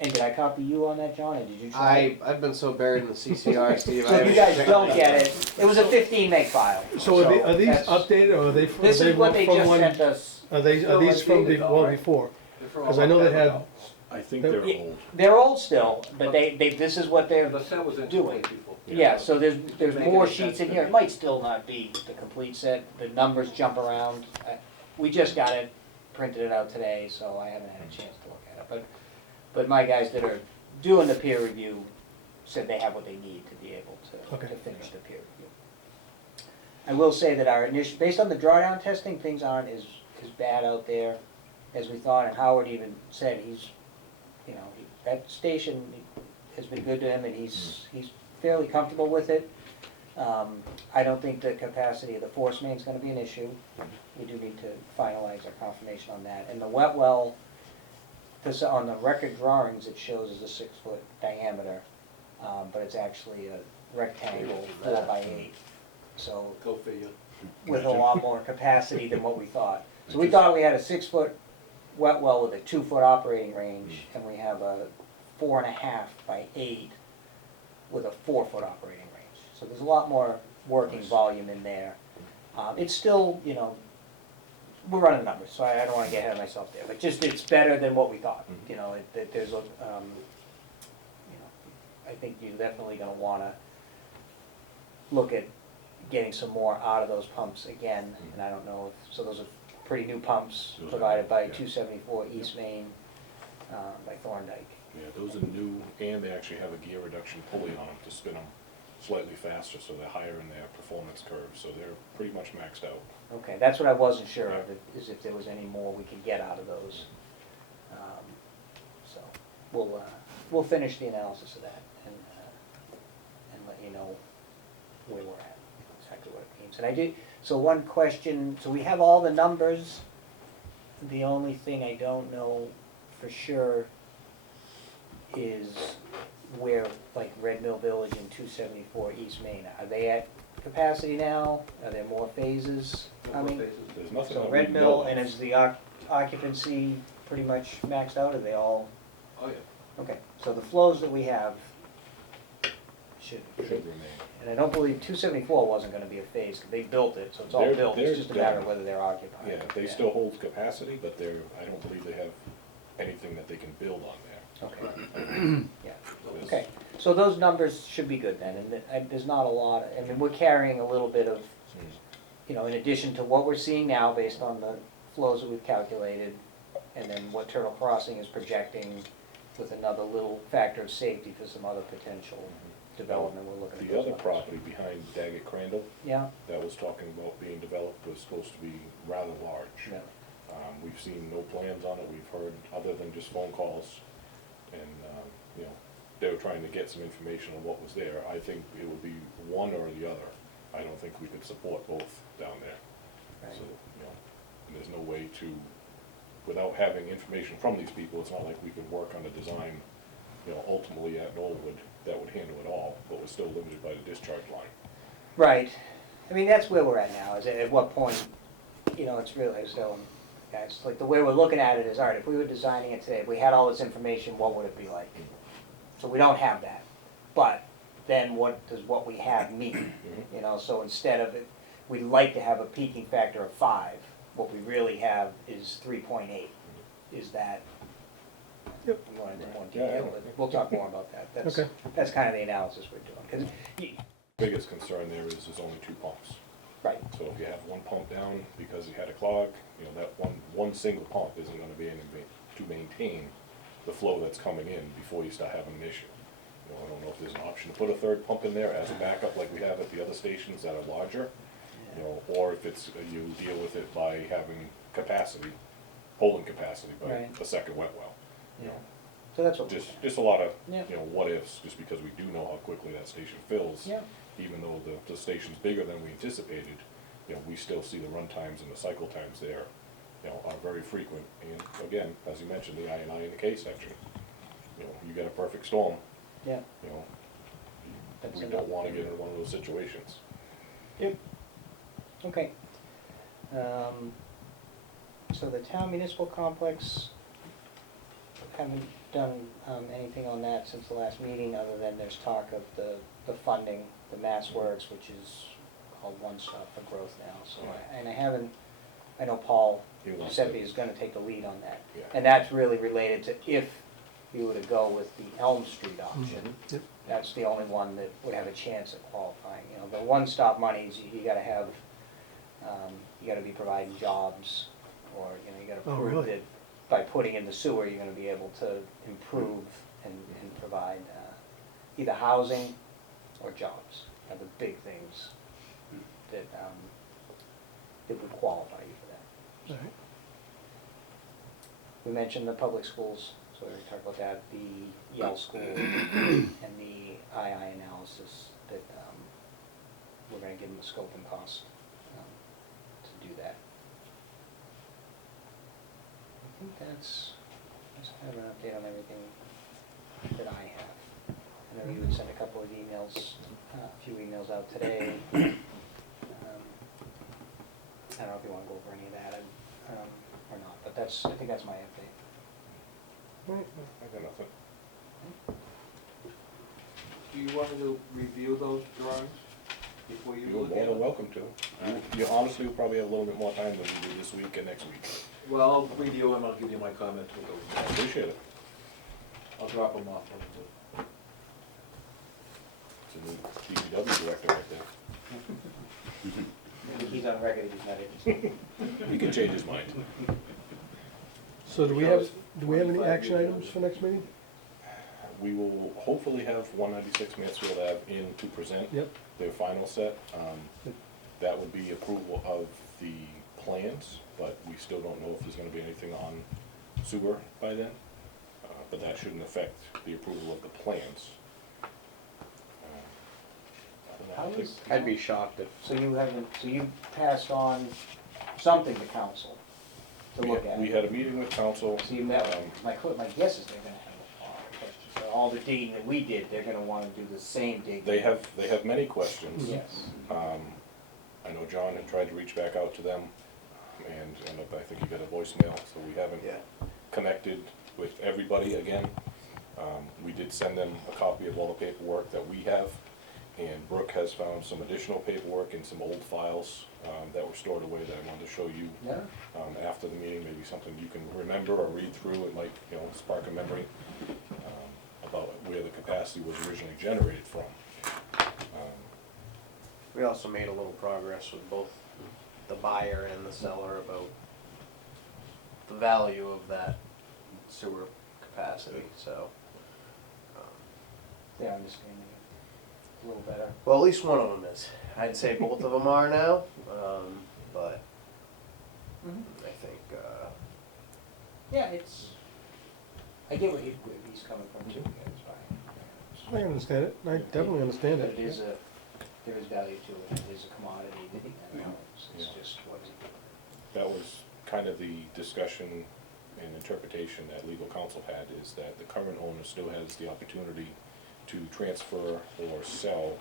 And did I copy you on that, John, or did you try? I've been so buried in the CCR, Steve. So if you guys don't get it, it was a 15 meg file. So are these that's- updated, or are they This is what they from just one? sent us. Are these from the, well, before? Because I know they had, I think they're Yeah. old. They're old still, but this is what they're The set was doing. incomplete before. Yeah, so there's Make more any sheets sense in to here, me. it might still not be the complete set, the numbers jump around. We just got it, printed it out today, so I haven't had a chance to look at it, but my guys that are doing the peer review said they have what they need to be able Okay. to finish the peer review. I will say that our initial, based on the drawdown testing, things aren't as bad out there as we thought, and Howard even said he's, that station has been good to him, and he's fairly comfortable with it. I don't think the capacity of the force main is gonna be an issue. We do need to finalize our confirmation on that. And the wet well, because on the record drawings, it shows as a 6-foot diameter, but it's actually a rectangle 4x8. So Go figure. with a lot more capacity than what we thought. So we thought we had a 6-foot wet well with a 2-foot operating range, and we have a 4.5x8 with a 4-foot operating range. So there's a lot more working volume in there. It's still, you know, we're running numbers, so I don't want to get ahead of myself there, but just it's better than what we thought. You know, there's a, you know, I think you're definitely going to want to look at getting some more out of those pumps again, and I don't know if, so those are pretty new pumps Those are provided new, by yeah. 274 East Main, by Thorndike. Yeah, those are new, and they actually have a gear reduction pulley on them to spin them slightly faster, so they're higher in their performance curve, so they're pretty much maxed out. Okay, that's what I wasn't sure of, is if there was any more we could get out of those. So we'll finish the analysis of that and let you know where we're at, exactly what it means. And I did, so one question, so we have all the numbers. The only thing I don't know for sure is where, like Red Mill Village and 274 East Main, are they at capacity now? Are there more phases coming? There's nothing So that Red we Mill, know of. and is the occupancy pretty much maxed out? Are they all, Oh, yeah. okay, so the flows that we have should, Should remain. and I don't believe 274 wasn't gonna be a phase, 'cause they built it, so it's all They're- built, it's they're just a matter of done. whether they're occupied. Yeah, they still hold capacity, but I don't believe they have anything that they can build on there. Okay, yeah, There's- okay, so those numbers should be good then, and there's not a lot, I mean, we're carrying a little bit of, Hmm. you know, in addition to what we're seeing now based on the flows that we've calculated, and then what Turtle Crossing is projecting with another little factor of safety for some other potential development, we're looking at. The those other numbers. property behind Daggett Crandall Yeah, that was talking about being developed was supposed to be rather large. yeah, We've seen no plans on it, we've heard, other than just phone calls, and, you know, they were trying to get some information on what was there. I think it would be one or the other. I don't think we could support both down there. right. So, you know, and there's no way to, without having information from these people, it's not like we could work on a design, you know, ultimately at Knollwood that would handle it all, but we're still limited by the discharge line. Right, I mean, that's where we're at now, is at what point, you know, it's really, so, guys, like, the way we're looking at it is, all right, if we were designing it today, if we had all this information, what would it be like? So we don't have that, but then what does what we have mean? You know, so instead of, we'd like to have a peaking factor of 5, what we really have is 3.8. Is that? Yep. We want into more Yeah, detail, but we'll talk more about that. Okay. That's kind of the analysis we're doing, 'cause Biggest concern there is there's only 2 pumps. right, So if you have one pump down because you had a clog, you know, that one single pump isn't gonna be able to maintain the flow that's coming in before you start having an issue. You know, I don't know if there's an option to put a third pump in there as a backup like we have at the other stations that are larger, you know, or if it's, you deal with it by having capacity, holding capacity by Right. a second wet well. You know, so that's what we're just a lot of, Yeah. you know, what ifs, just because we do know how quickly that station fills. Yeah. Even though the station's bigger than we anticipated, you know, we still see the run times and the cycle times there, you know, are very frequent. And again, as you mentioned, the I&I in the K section, you know, you get a perfect storm, Yeah. you know, That's we another don't wanna thing. get in one of those situations. Yep. Okay. So the town municipal complex, haven't done anything on that since the last meeting, other than there's talk of the funding, the Mass Works, which is called One Stop for Growth now, so, and I haven't, I know Paul He wants Giuseppe to- is gonna take the lead on that. Yeah. And that's really related to if you were to go with the Elm Street option. Yep. That's the only one that would have a chance at qualifying. You know, the one-stop monies, you gotta have, you gotta be providing jobs, or, you know, you gotta Oh, prove really? that by putting in the sewer, you're gonna be able to improve and provide either housing or jobs, are the big things that, that would qualify you for that. All right. We mentioned the public schools, so we already talked about that, the Yale School and the II analysis that we're gonna give them a scope and cost to do that. I think that's Just have an update on everything that I have. I know you had sent a couple of emails, a few emails out today. I don't know if you wanna go over any of that, or not, but I think that's my update. I got nothing. Do you want me to review those drawings before you You're look more at than them? welcome to. You honestly will probably have a little bit more time than we do this week and next week. Well, I'll review them, I'll give you my comments with I those. appreciate it. I'll drop them off on the. It's a new DPW director right there. He's on record, he's not interested. He can change his mind. So do we have any action items for next meeting? We will hopefully have 196 Mansfield Ave in to present Yep. their final set. That would be approval of the plans, but we still don't know if there's gonna be anything on sewer by then. But that shouldn't affect the approval of the plans. How is, I'd be shocked if, so you passed on something to council to look at? We had a meeting with council. So you met, my guess is they're gonna have a lot of questions. So all the digging that we did, they're gonna wanna do the same digging. They have many questions. Yes. I know John had tried to reach back out to them, and I think he got a voicemail, so we haven't connected with everybody again. We did send them a copy of all the paperwork that we have, and Brooke has found some additional paperwork in some old files that were stored away that I wanted to show you Yeah. after the meeting, maybe something you can remember or read through. It might, spark a memory about where the capacity was originally generated from. we also made a little progress with both the buyer and the seller about the value of that sewer capacity, so. They're understanding it a little better. Well, at least one of them is. I'd say both of them are now, but I think, Yeah, I get where he's coming from too, that's fine. I understand it, I definitely understand But it. there is value to it, it is a commodity, it's Yeah. just, what is it? That was kind of the discussion and interpretation that legal counsel had, is that the current owner still has the opportunity to transfer or sell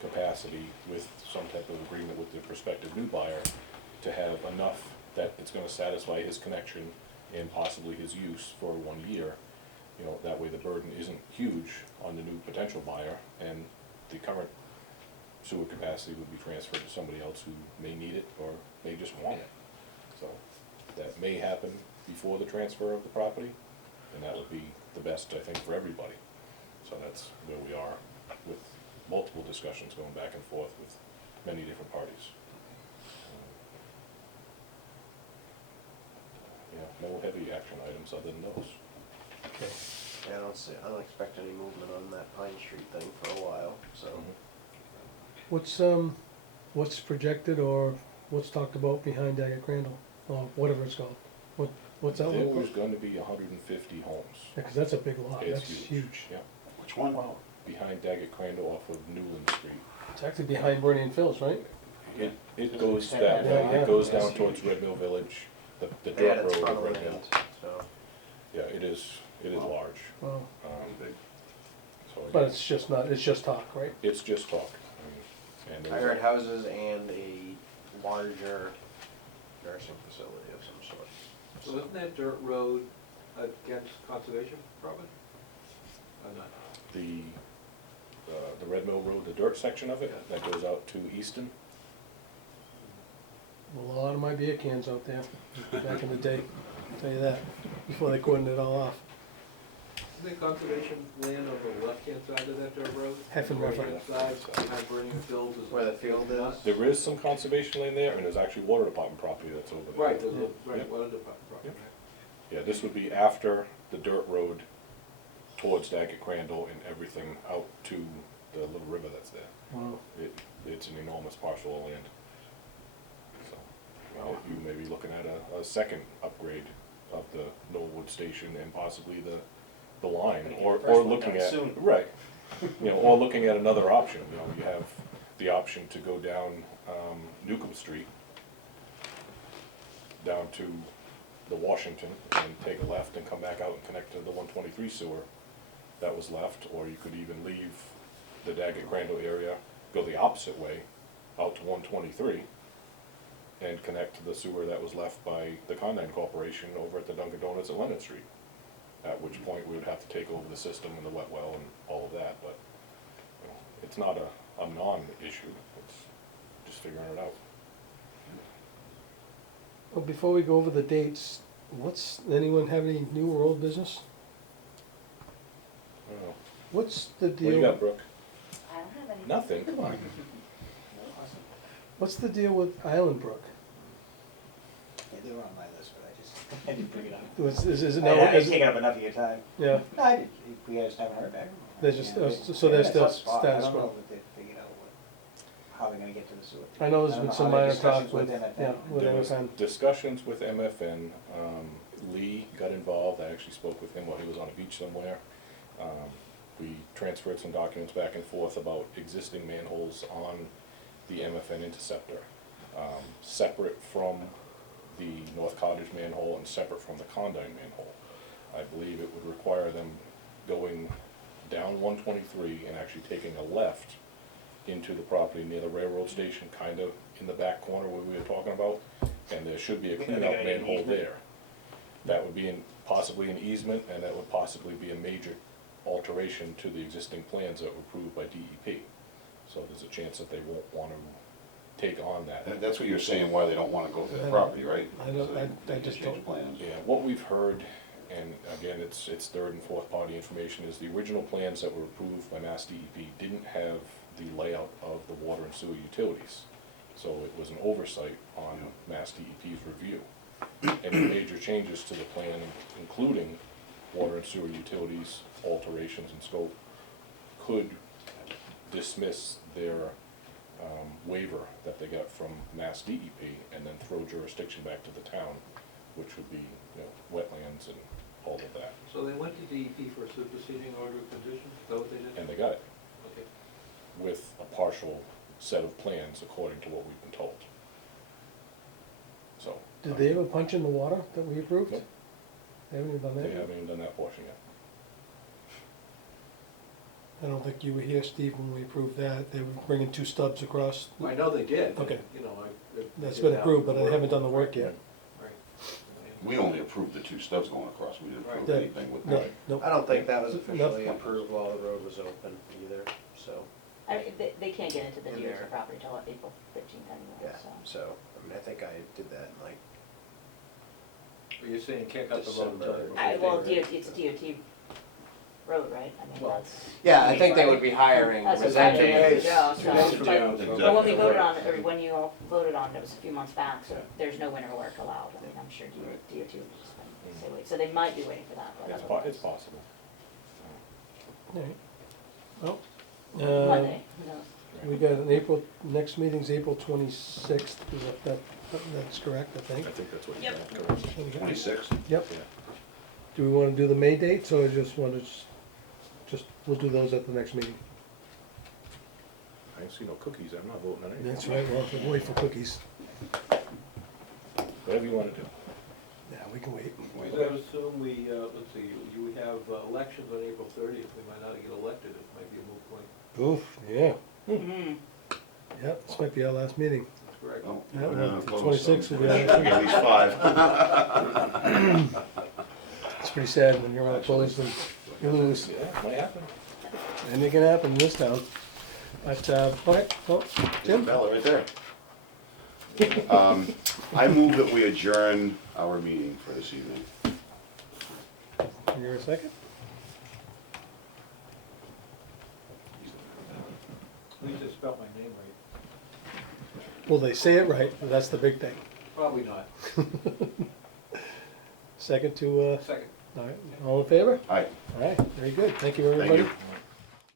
capacity with some type of agreement with the prospective new buyer to have enough that it's gonna satisfy his connection and possibly his use for 1 year. That way the burden isn't huge on the new potential buyer, and the current sewer capacity would be transferred to somebody else who may need it or may just want it. So that may happen before the transfer of the property, and that would be the best, I think, for everybody. So that's where we are with multiple discussions going back and forth with many different parties. No heavy action items other than those. yeah, I don't expect any movement on that Pine Street thing for a while, so. What's projected or what's talked about behind Daggett Crandall, or whatever it's called? What's that There look was like? going to be 150 homes. Yeah, 'cause that's a big lot, It's that's huge. Yeah, Which one? Wow, behind Daggett Crandall off of Newland Street. it's actually behind Bernie and Phil's, right? It goes Yeah, that way, yeah. it goes down towards Red Mill Village, the Yeah, dirt that's road front of of Red Mill. land, so. Yeah, it is large. Wow, So but it's just talk, right? it's just talk. And I heard houses and a larger nursing facility of some sort. So isn't that dirt road against conservation property? Or not? the Red Mill Road, the dirt section of it, that goes out to Easton. Well, a lot of my beer cans out there, back in the day, I'll tell you that, before they cordoned it all off. Isn't there conservation land on the left-hand side of that dirt road? Heifen Right-hand side, behind Burning Fields is. Where the field is? There is some conservation land there, and there's actually water department property that's over there. Right, there's a, right, Yep. water department property, Yep. right? Yeah, this would be after the dirt road towards Daggett Crandall and everything out to the little river that's there. Wow. It's an enormous parcel of land. So, you may be looking at a second upgrade of the Knollwood station and possibly the line, Gonna get or the first one looking done at, soon. right, or looking at another option. You have the option to go down Newcomb Street, down to the Washington and take a left and come back out and connect to the 123 sewer that was left, or you could even leave the Daggett Crandall area, go the opposite way out to 123 and connect to the sewer that was left by the Condyne Corporation over at the Dunkin' Donuts at Leonard Street. At which point we would have to take over the system and the wet well and all of that, but you know, it's not a non-issue, it's just figuring it out. Well, before we go over the dates, anyone have any new or old business? I don't know. What's the What do you deal? got, Brooke? I don't have any. Nothing, come on. What's the deal with Island Brook? Yeah, they were on my list, but I just, I didn't bring it up. Is it I now? had taken up enough of your time. Yeah, No, I did, we just haven't heard back. they're just, Yeah, so they're in a still tough spot. status I don't know quo. what they figured out, how they're gonna get to the sewer. I know there's I don't been know some how their minor discussions talk with, them at yeah, that. with There was MFN. discussions with MFN, Lee got involved, I actually spoke with him while he was on a beach somewhere. We transferred some documents back and forth about existing manholes on the MFN interceptor, separate from the North Cottage manhole and separate from the Condyne manhole. I believe it would require them going down 123 and actually taking a left into the property near the railroad station, kind of in the back corner where we were talking about, and there should be a Are they cleanout gonna get an manhole easement? there. That would be possibly an easement, and that would possibly be a major alteration to the existing plans that were approved by DEP. So there's a chance that they won't want to take on that. That's what you're saying, why they don't wanna go through the property, right? I don't- So they- I they just change don't- plans. Yeah, what we've heard, and again, it's third and fourth party information, is the original plans that were approved by Mass DEP didn't have the layout of the water and sewer utilities. So it was an oversight on Mass DEP's review. Any major changes to the plan, including water and sewer utilities, alterations in scope, could dismiss their waiver that they got from Mass DEP and then throw jurisdiction back to the town, which would be, you know, wetlands and all of that. So they went to DEP for a superseding order of conditions, is that what they did? And they got it Okay. with a partial set of plans according to what we've been told. So. Did they ever punch in the water that we approved? Nope. They haven't even done that They yet? haven't even done that portion yet. I don't think you were here, Steve, when we approved that. They were bringing 2 stubs across. Well, I know they did. Okay. You know, That's been approved, but I haven't done the work yet. Right. We only approved the 2 stubs going across, we didn't approve Right. anything with No, that. nope. I don't think that was Nope. officially approved while the road was open either, so, I mean, they can't get into the In DOT there. property till April 15th anyway, yeah, so. so, I mean, I think I did that in like But you're saying can't cut the road until December. April Well, 15th, right? DOT, it's DOT road, right? I mean, Well, that's. Yeah, I think they would be hiring That's representatives. exactly what it is, to yeah, do- so- to But when we do voted work. on, or when you all voted on it, it was a few months back, so Yeah. there's no winter work allowed. I mean, I'm sure DOT would just say wait, so they might be waiting for that, but otherwise. It's possible. All right. Well, Monday, who knows? we got an April, next meeting's April 26th, that's correct, I think. I think that's what you got, correct? 26? Yep. Yeah. Do we wanna do the May dates, or just wanna we'll do those at the next meeting? I ain't see no cookies, I'm not voting on anything. That's right, we'll wait for cookies. Whatever you wanna do. Yeah, we can wait. So I assume we, let's see, you have elections on April 30th, we might not get elected, it might be a moot point. Oof, yeah, Mhm. yeah, this might be our last meeting. That's correct. Oh, Yeah, we're well, gonna close 26 some. will be- We got at least 5. It's pretty sad when you're on police and you lose. Yeah, it might happen. Anything can happen in this town. But, okay, well, Jim? Bella right there. I move that we adjourn our meeting for this evening. You're a second? At least I spelled my name right. Well, they say it right, that's the big thing. Probably not. Second to, Second. all right, all in favor? Aye. All right, very good, thank you, Thank everybody. you.